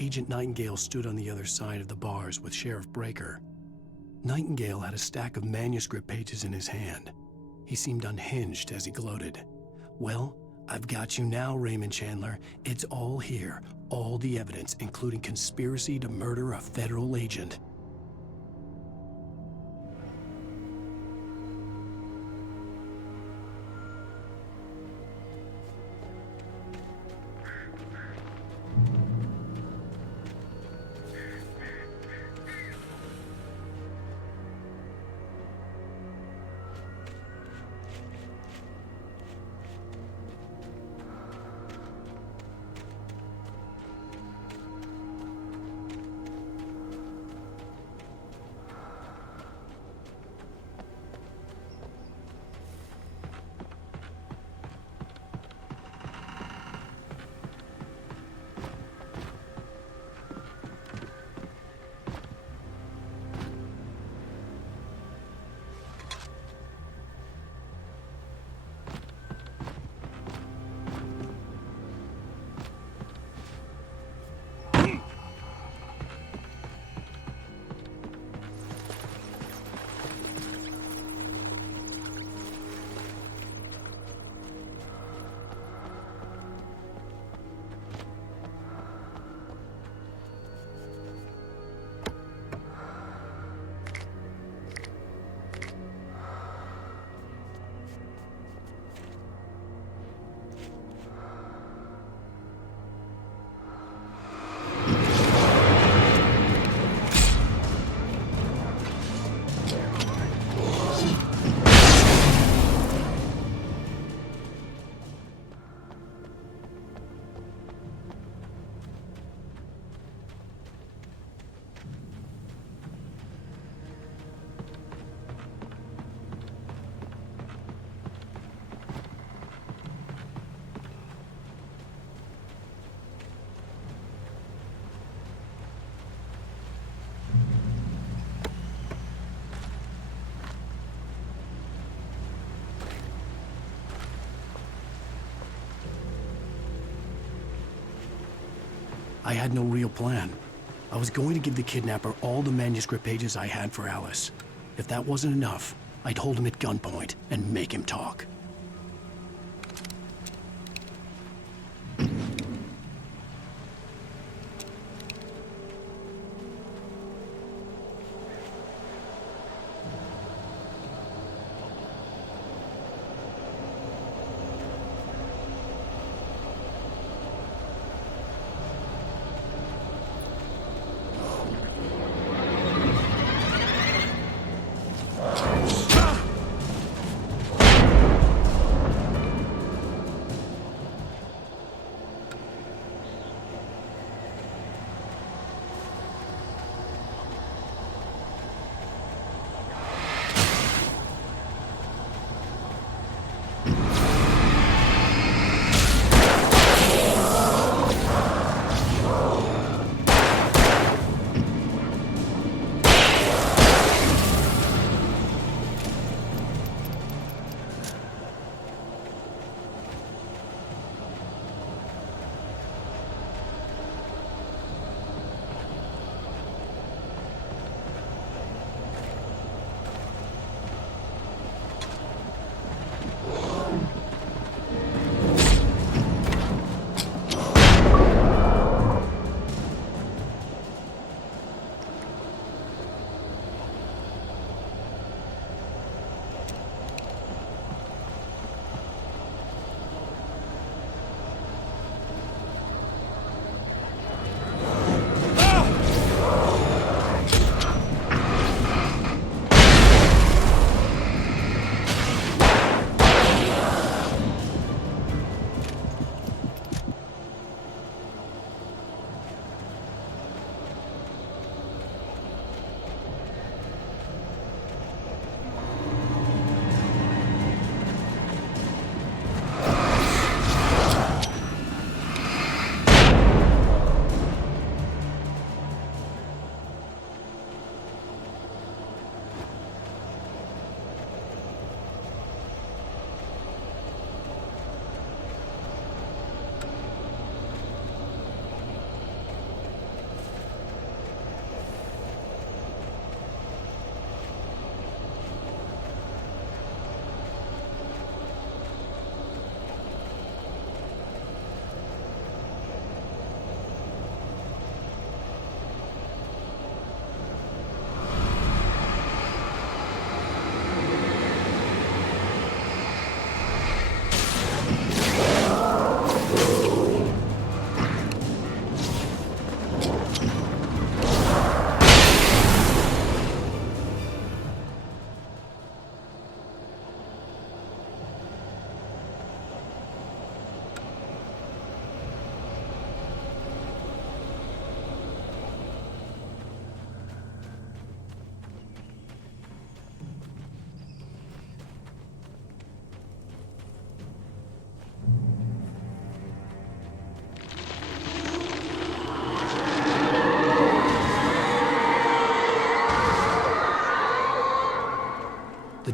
Agent Nightingale stood on the other side of the bars with Sheriff Breaker. Nightingale had a stack of manuscript pages in his hand. He seemed unhinged as he gloated. "Well, I've got you now, Raymond Chandler. It's all here. All the evidence, including conspiracy to murder a federal agent." I had no real plan. I was going to give the kidnapper all the manuscript pages I had for Alice. If that wasn't enough, I'd hold him at gunpoint and make him talk.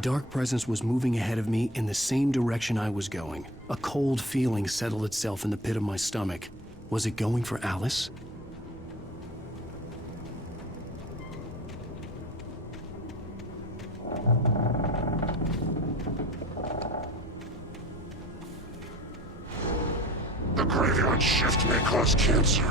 dark presence was moving ahead of me in the same direction I was going. A cold feeling settled itself in the pit of my stomach. Was it going for Alice? The graveyard shift may cause cancer.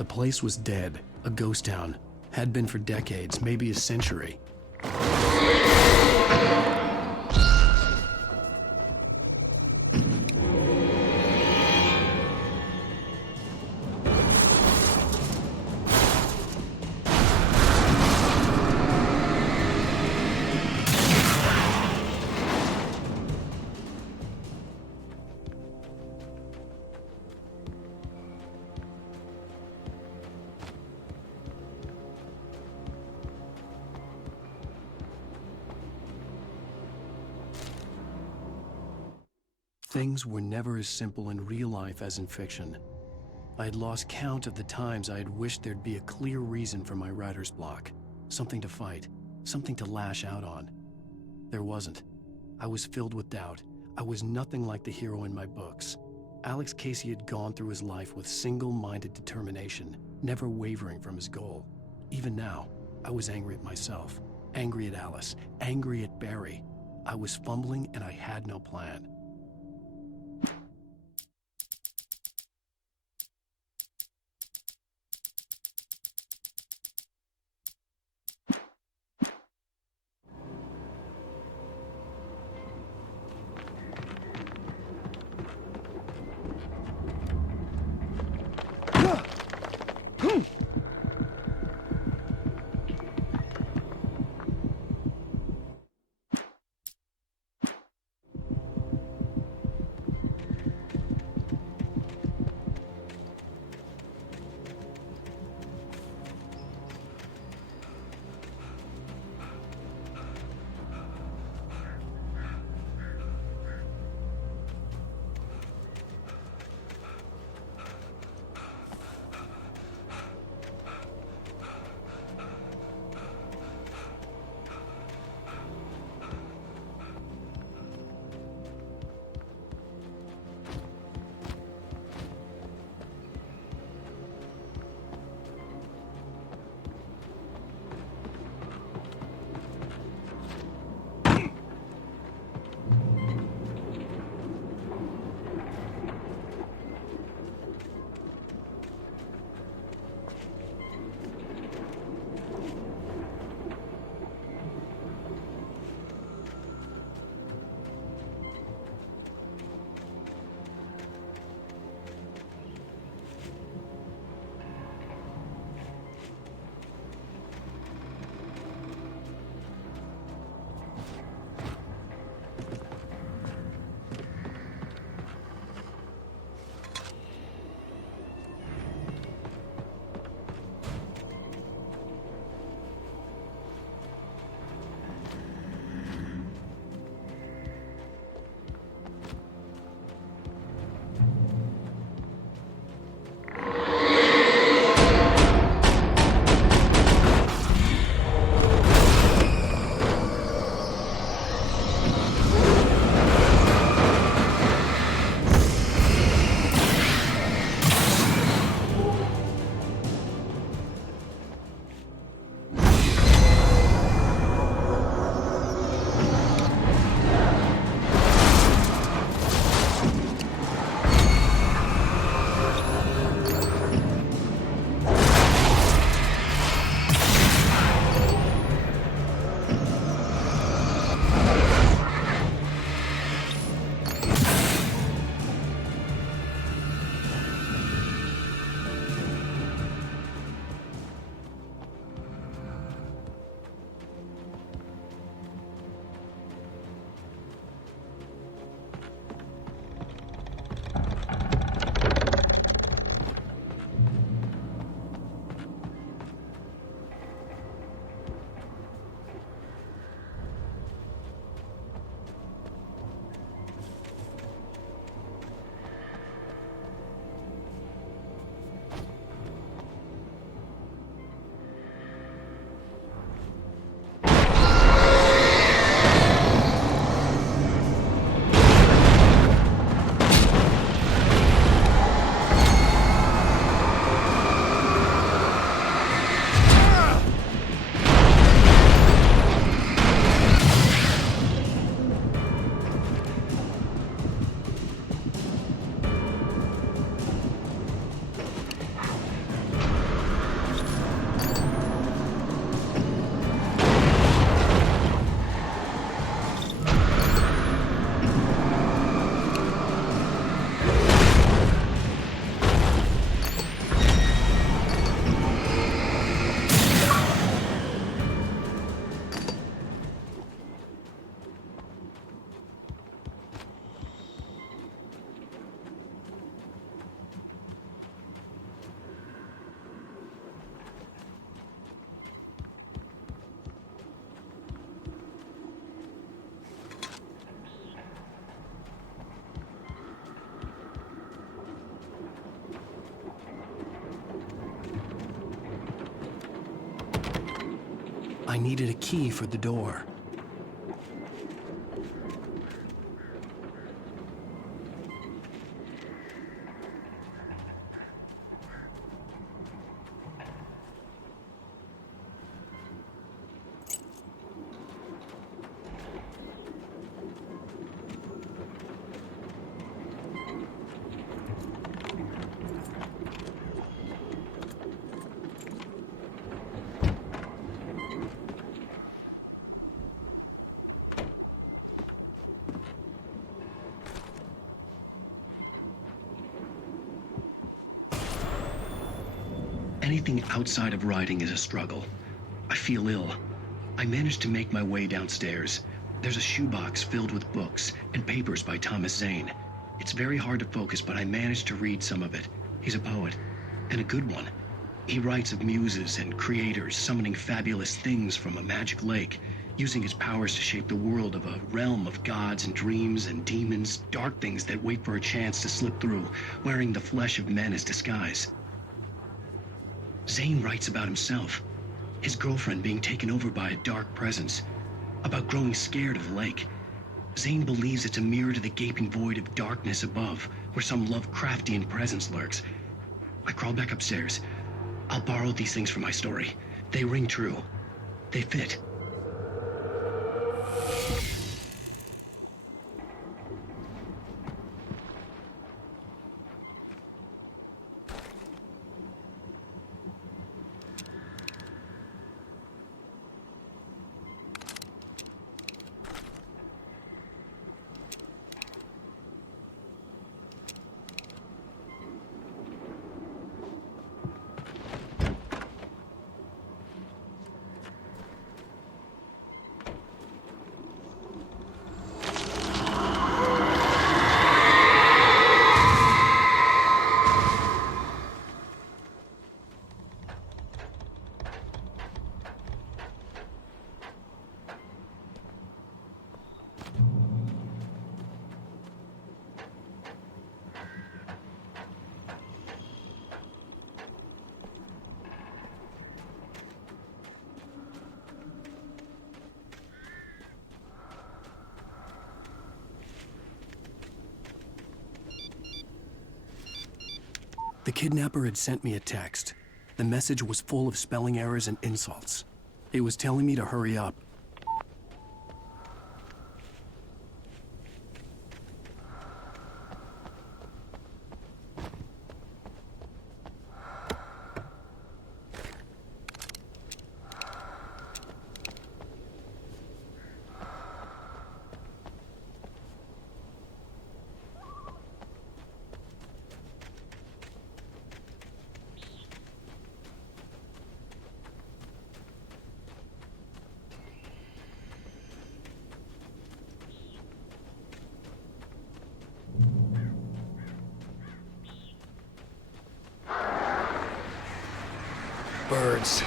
The place was dead, a ghost town. Had been for decades, maybe a century. Things were never as simple in real life as in fiction. I had lost count of the times I had wished there'd be a clear reason for my writer's block. Something to fight, something to lash out on. There wasn't. I was filled with doubt. I was nothing like the hero in my books. Alex Casey had gone through his life with single-minded determination, never wavering from his goal. Even now, I was angry at myself, angry at Alice, angry at Barry. I was fumbling and I had no plan. I needed a key for the door. Anything outside of writing is a struggle. I feel ill. I managed to make my way downstairs. There's a shoebox filled with books and papers by Thomas Zane. It's very hard to focus, but I managed to read some of it. He's a poet, and a good one. He writes of muses and creators summoning fabulous things from a magic lake, using his powers to shape the world of a realm of gods and dreams and demons, dark things that wait for a chance to slip through, wearing the flesh of men as disguise. Zane writes about himself, his girlfriend being taken over by a dark presence, about growing scared of the lake. Zane believes it's a mirror to the gaping void of darkness above, where some Lovecraftian presence lurks. I crawl back upstairs. I'll borrow these things for my story. They ring true. They fit. The kidnapper had sent me a text. The message was full of spelling errors and insults. It was telling me to hurry up. Birds.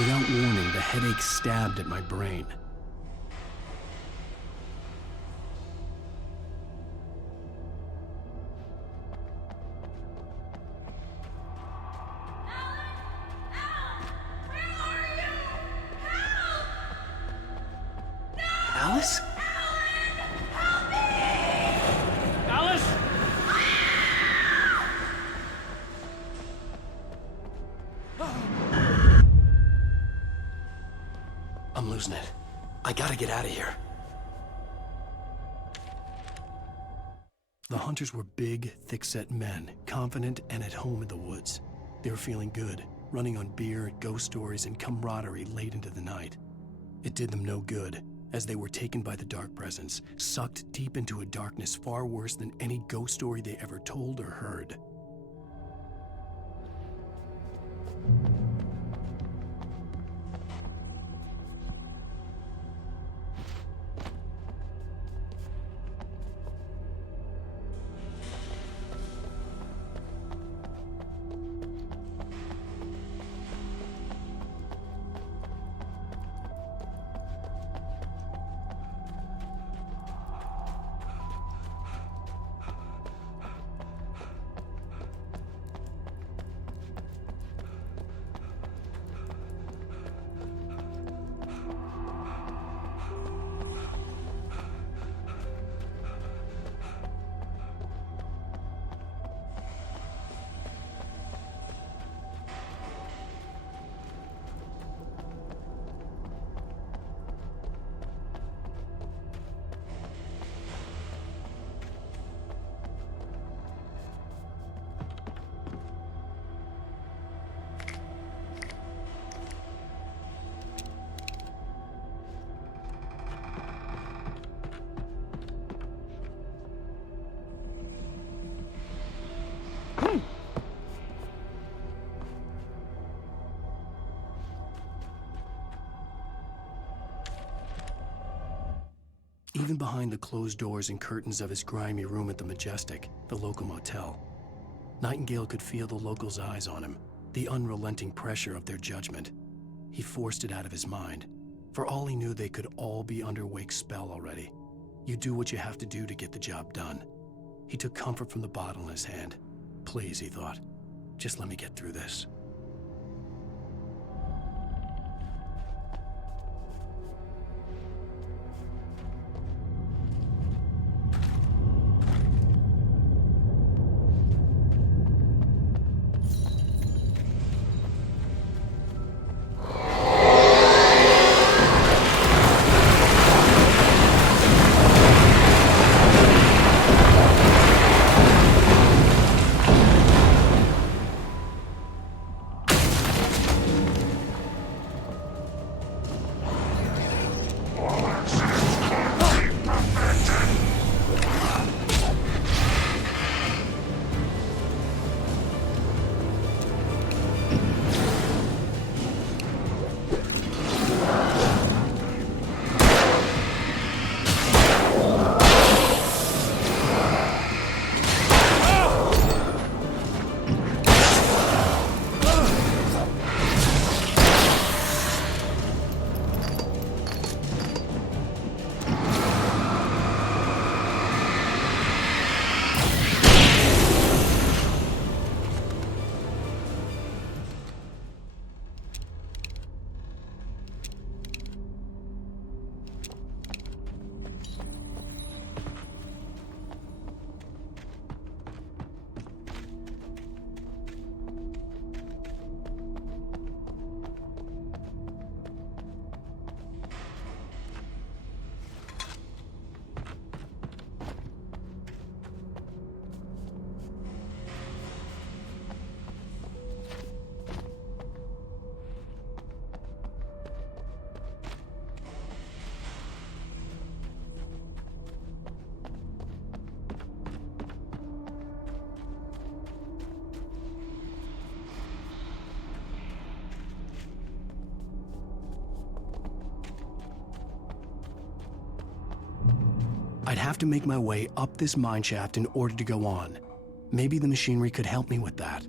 Without warning, the headache stabbed at my brain. Alice? Alice! I'm losing it. I gotta get out of here. The hunters were big, thick-set men, confident and at home in the woods. They were feeling good, running on beer, ghost stories, and camaraderie late into the night. It did them no good, as they were taken by the dark presence, sucked deep into a darkness far worse than any ghost story they ever told or heard. Even behind the closed doors and curtains of his grimy room at the Majestic, the local motel, Nightingale could feel the locals' eyes on him, the unrelenting pressure of their judgment. He forced it out of his mind. For all he knew, they could all be under Wake's spell already. You do what you have to do to get the job done. He took comfort from the bottle in his hand. Please, he thought, just let me get through this. I'd have to make my way up this mineshaft in order to go on. Maybe the machinery could help me with that.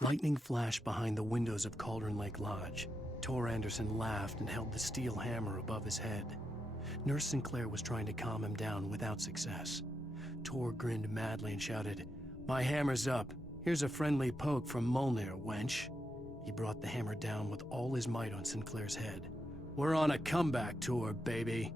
Lightning flashed behind the windows of Cauldron Lake Lodge. Tor Anderson laughed and held the steel hammer above his head. Nurse Sinclair was trying to calm him down without success. Tor grinned madly and shouted, "My hammer's up. Here's a friendly poke from Molnir, wench." He brought the hammer down with all his might on Sinclair's head. "We're on a comeback tour, baby."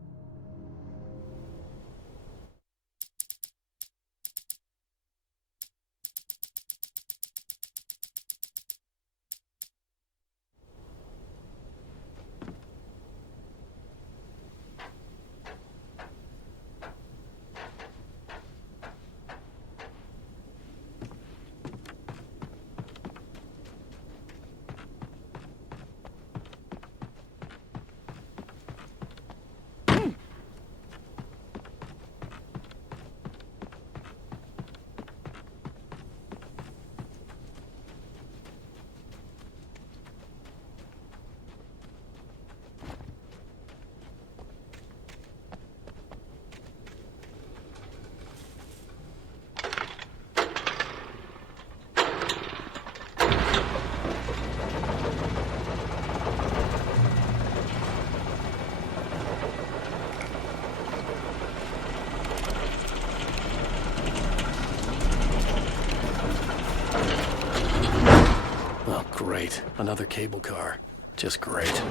Great. Another cable car. Just great.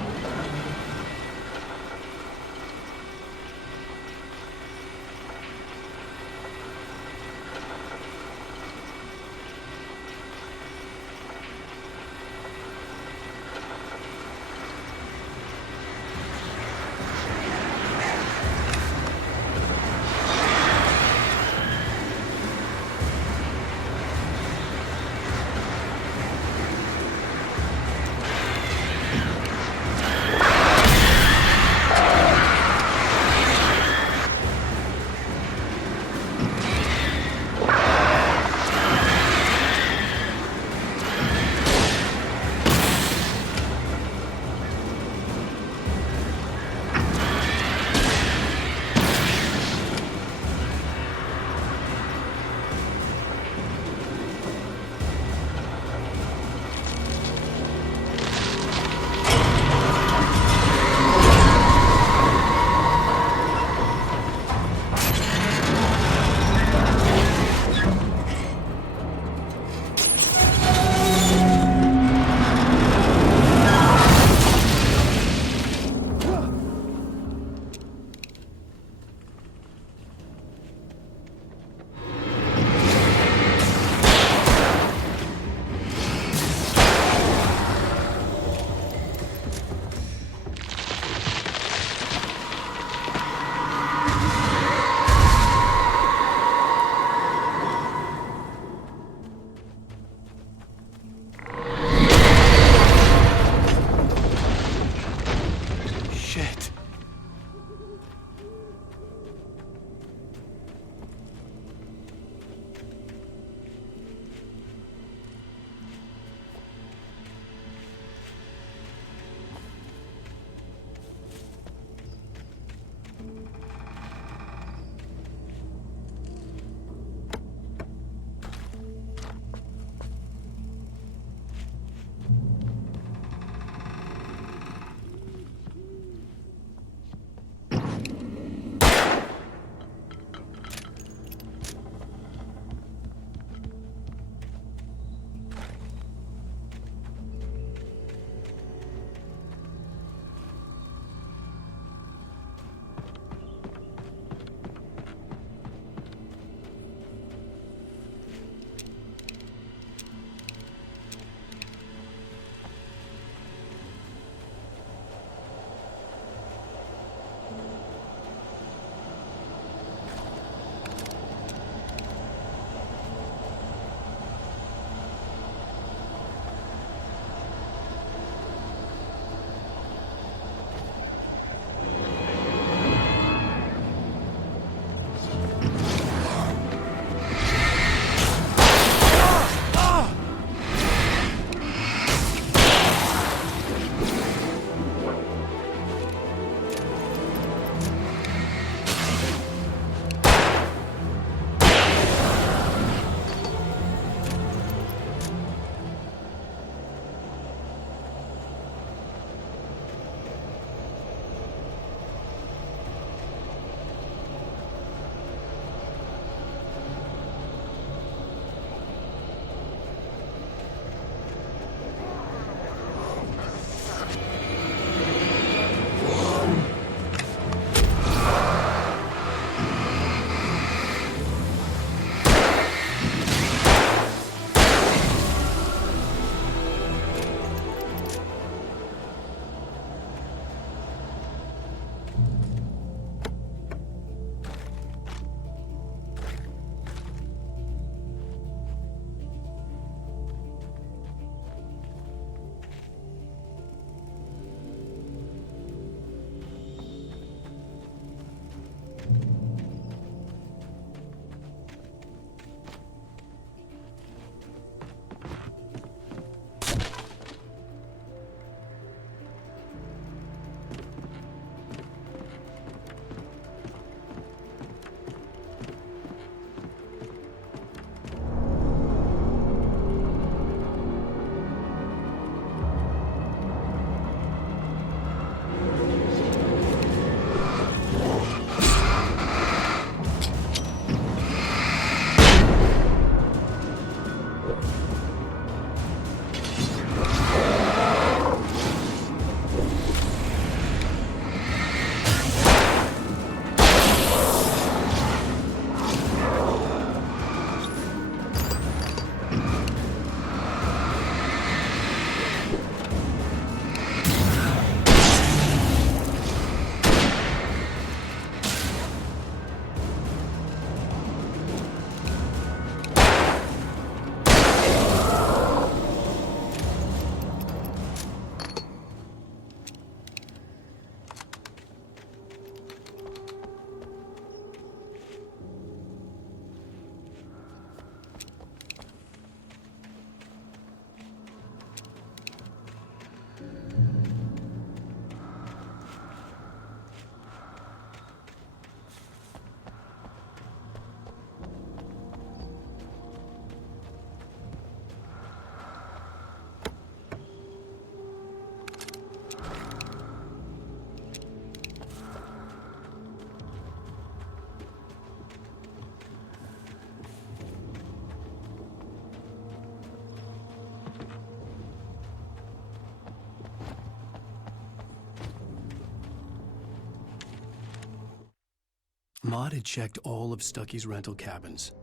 Maude had checked all of Stucky's rental cabins.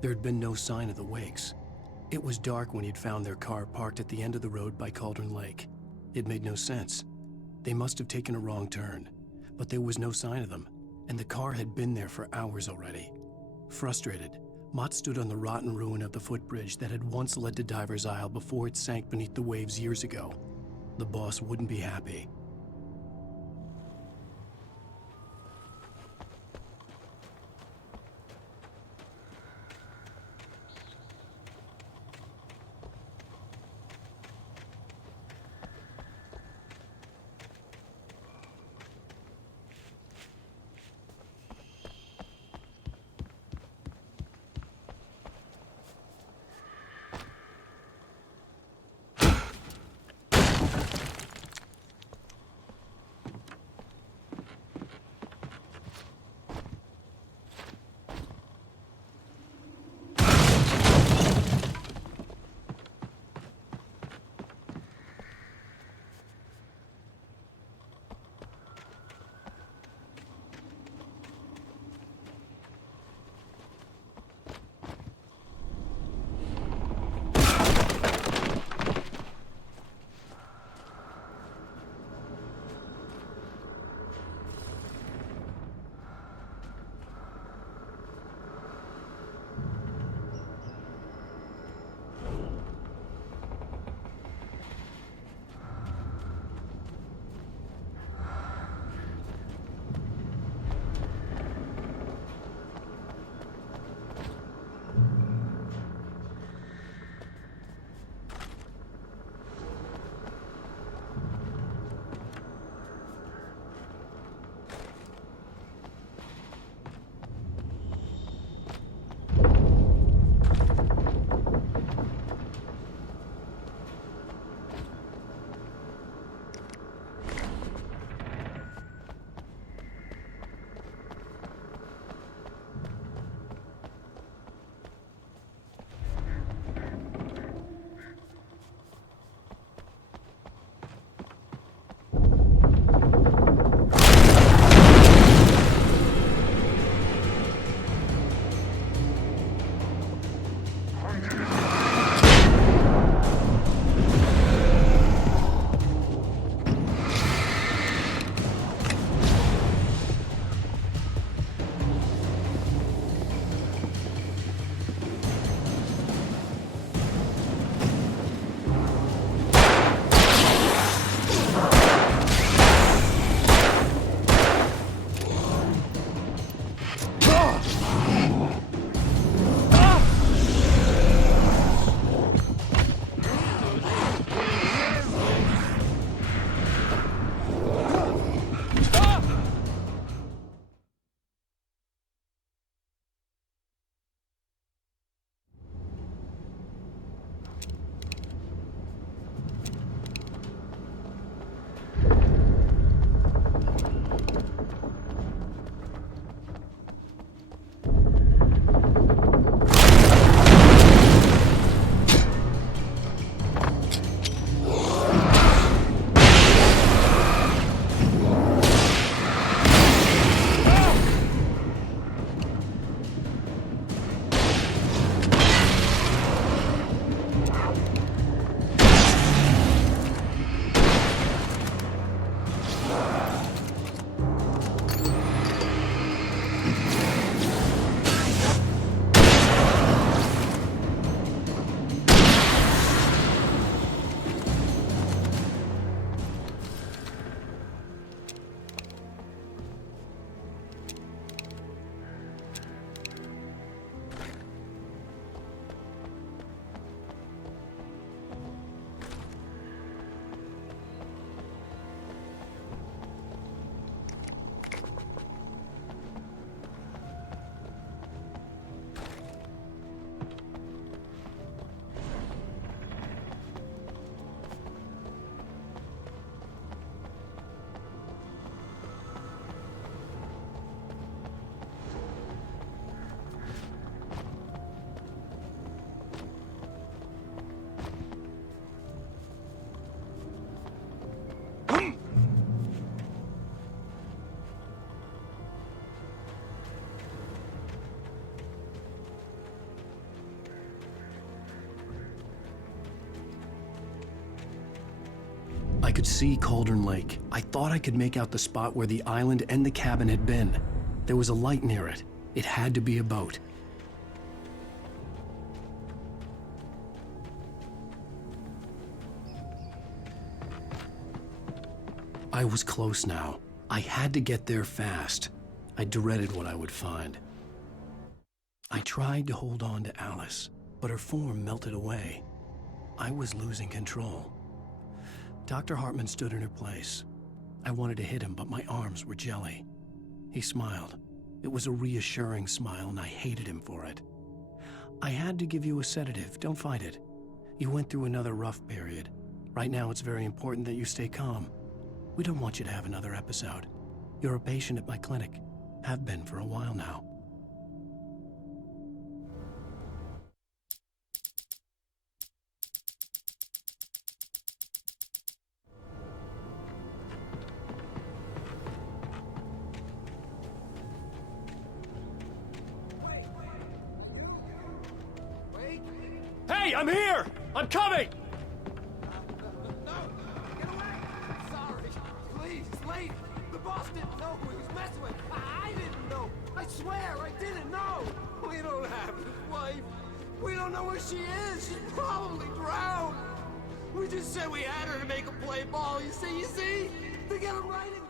There had been no sign of the Wakes. It was dark when he'd found their car parked at the end of the road by Cauldron Lake. It made no sense. They must have taken a wrong turn, but there was no sign of them, and the car had been there for hours already. Frustrated, Mott stood on the rotten ruin of the footbridge that had once led to Diver's Isle before it sank beneath the waves years ago. The boss wouldn't be happy. I could see Cauldron Lake. I thought I could make out the spot where the island and the cabin had been. There was a light near it. It had to be a boat. I was close now. I had to get there fast. I dreaded what I would find. I tried to hold on to Alice, but her form melted away. I was losing control. Dr. Hartman stood in her place. I wanted to hit him, but my arms were jelly. He smiled. It was a reassuring smile, and I hated him for it. I had to give you a sedative. Don't fight it. You went through another rough period. Right now, it's very important that you stay calm. We don't want you to have another episode. You're a patient at my clinic. Have been for a while now. Hey, I'm here! I'm coming! Please, it's late. The boss didn't know who he was messing with. I didn't know. I swear, I didn't know. We don't have his wife. We don't know where she is. She's probably drowned. We just said we had her to make a play ball. You see? To get him right in.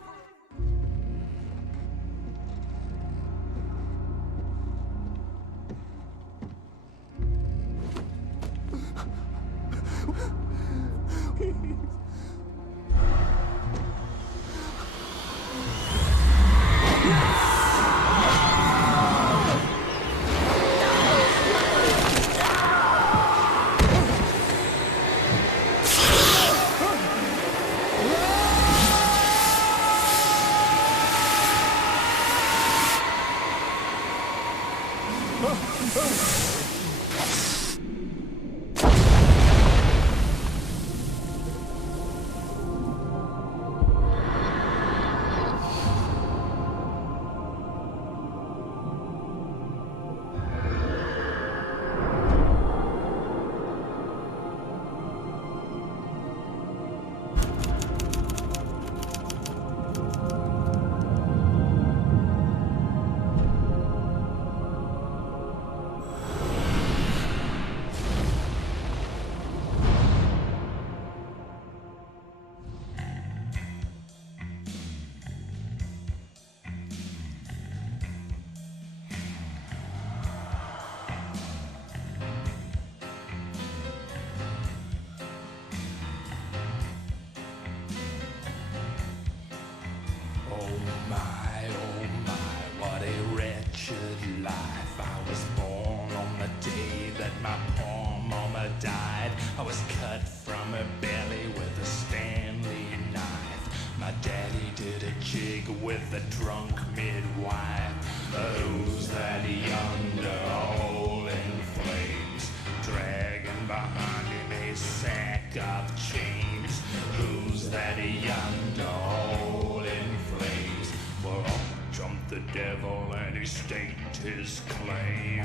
With the drunk midwife, who's that yonder all in flames, dragging behind him a sack of chains? Who's that yonder all in flames? Well, up jumped the devil and he staked his claim.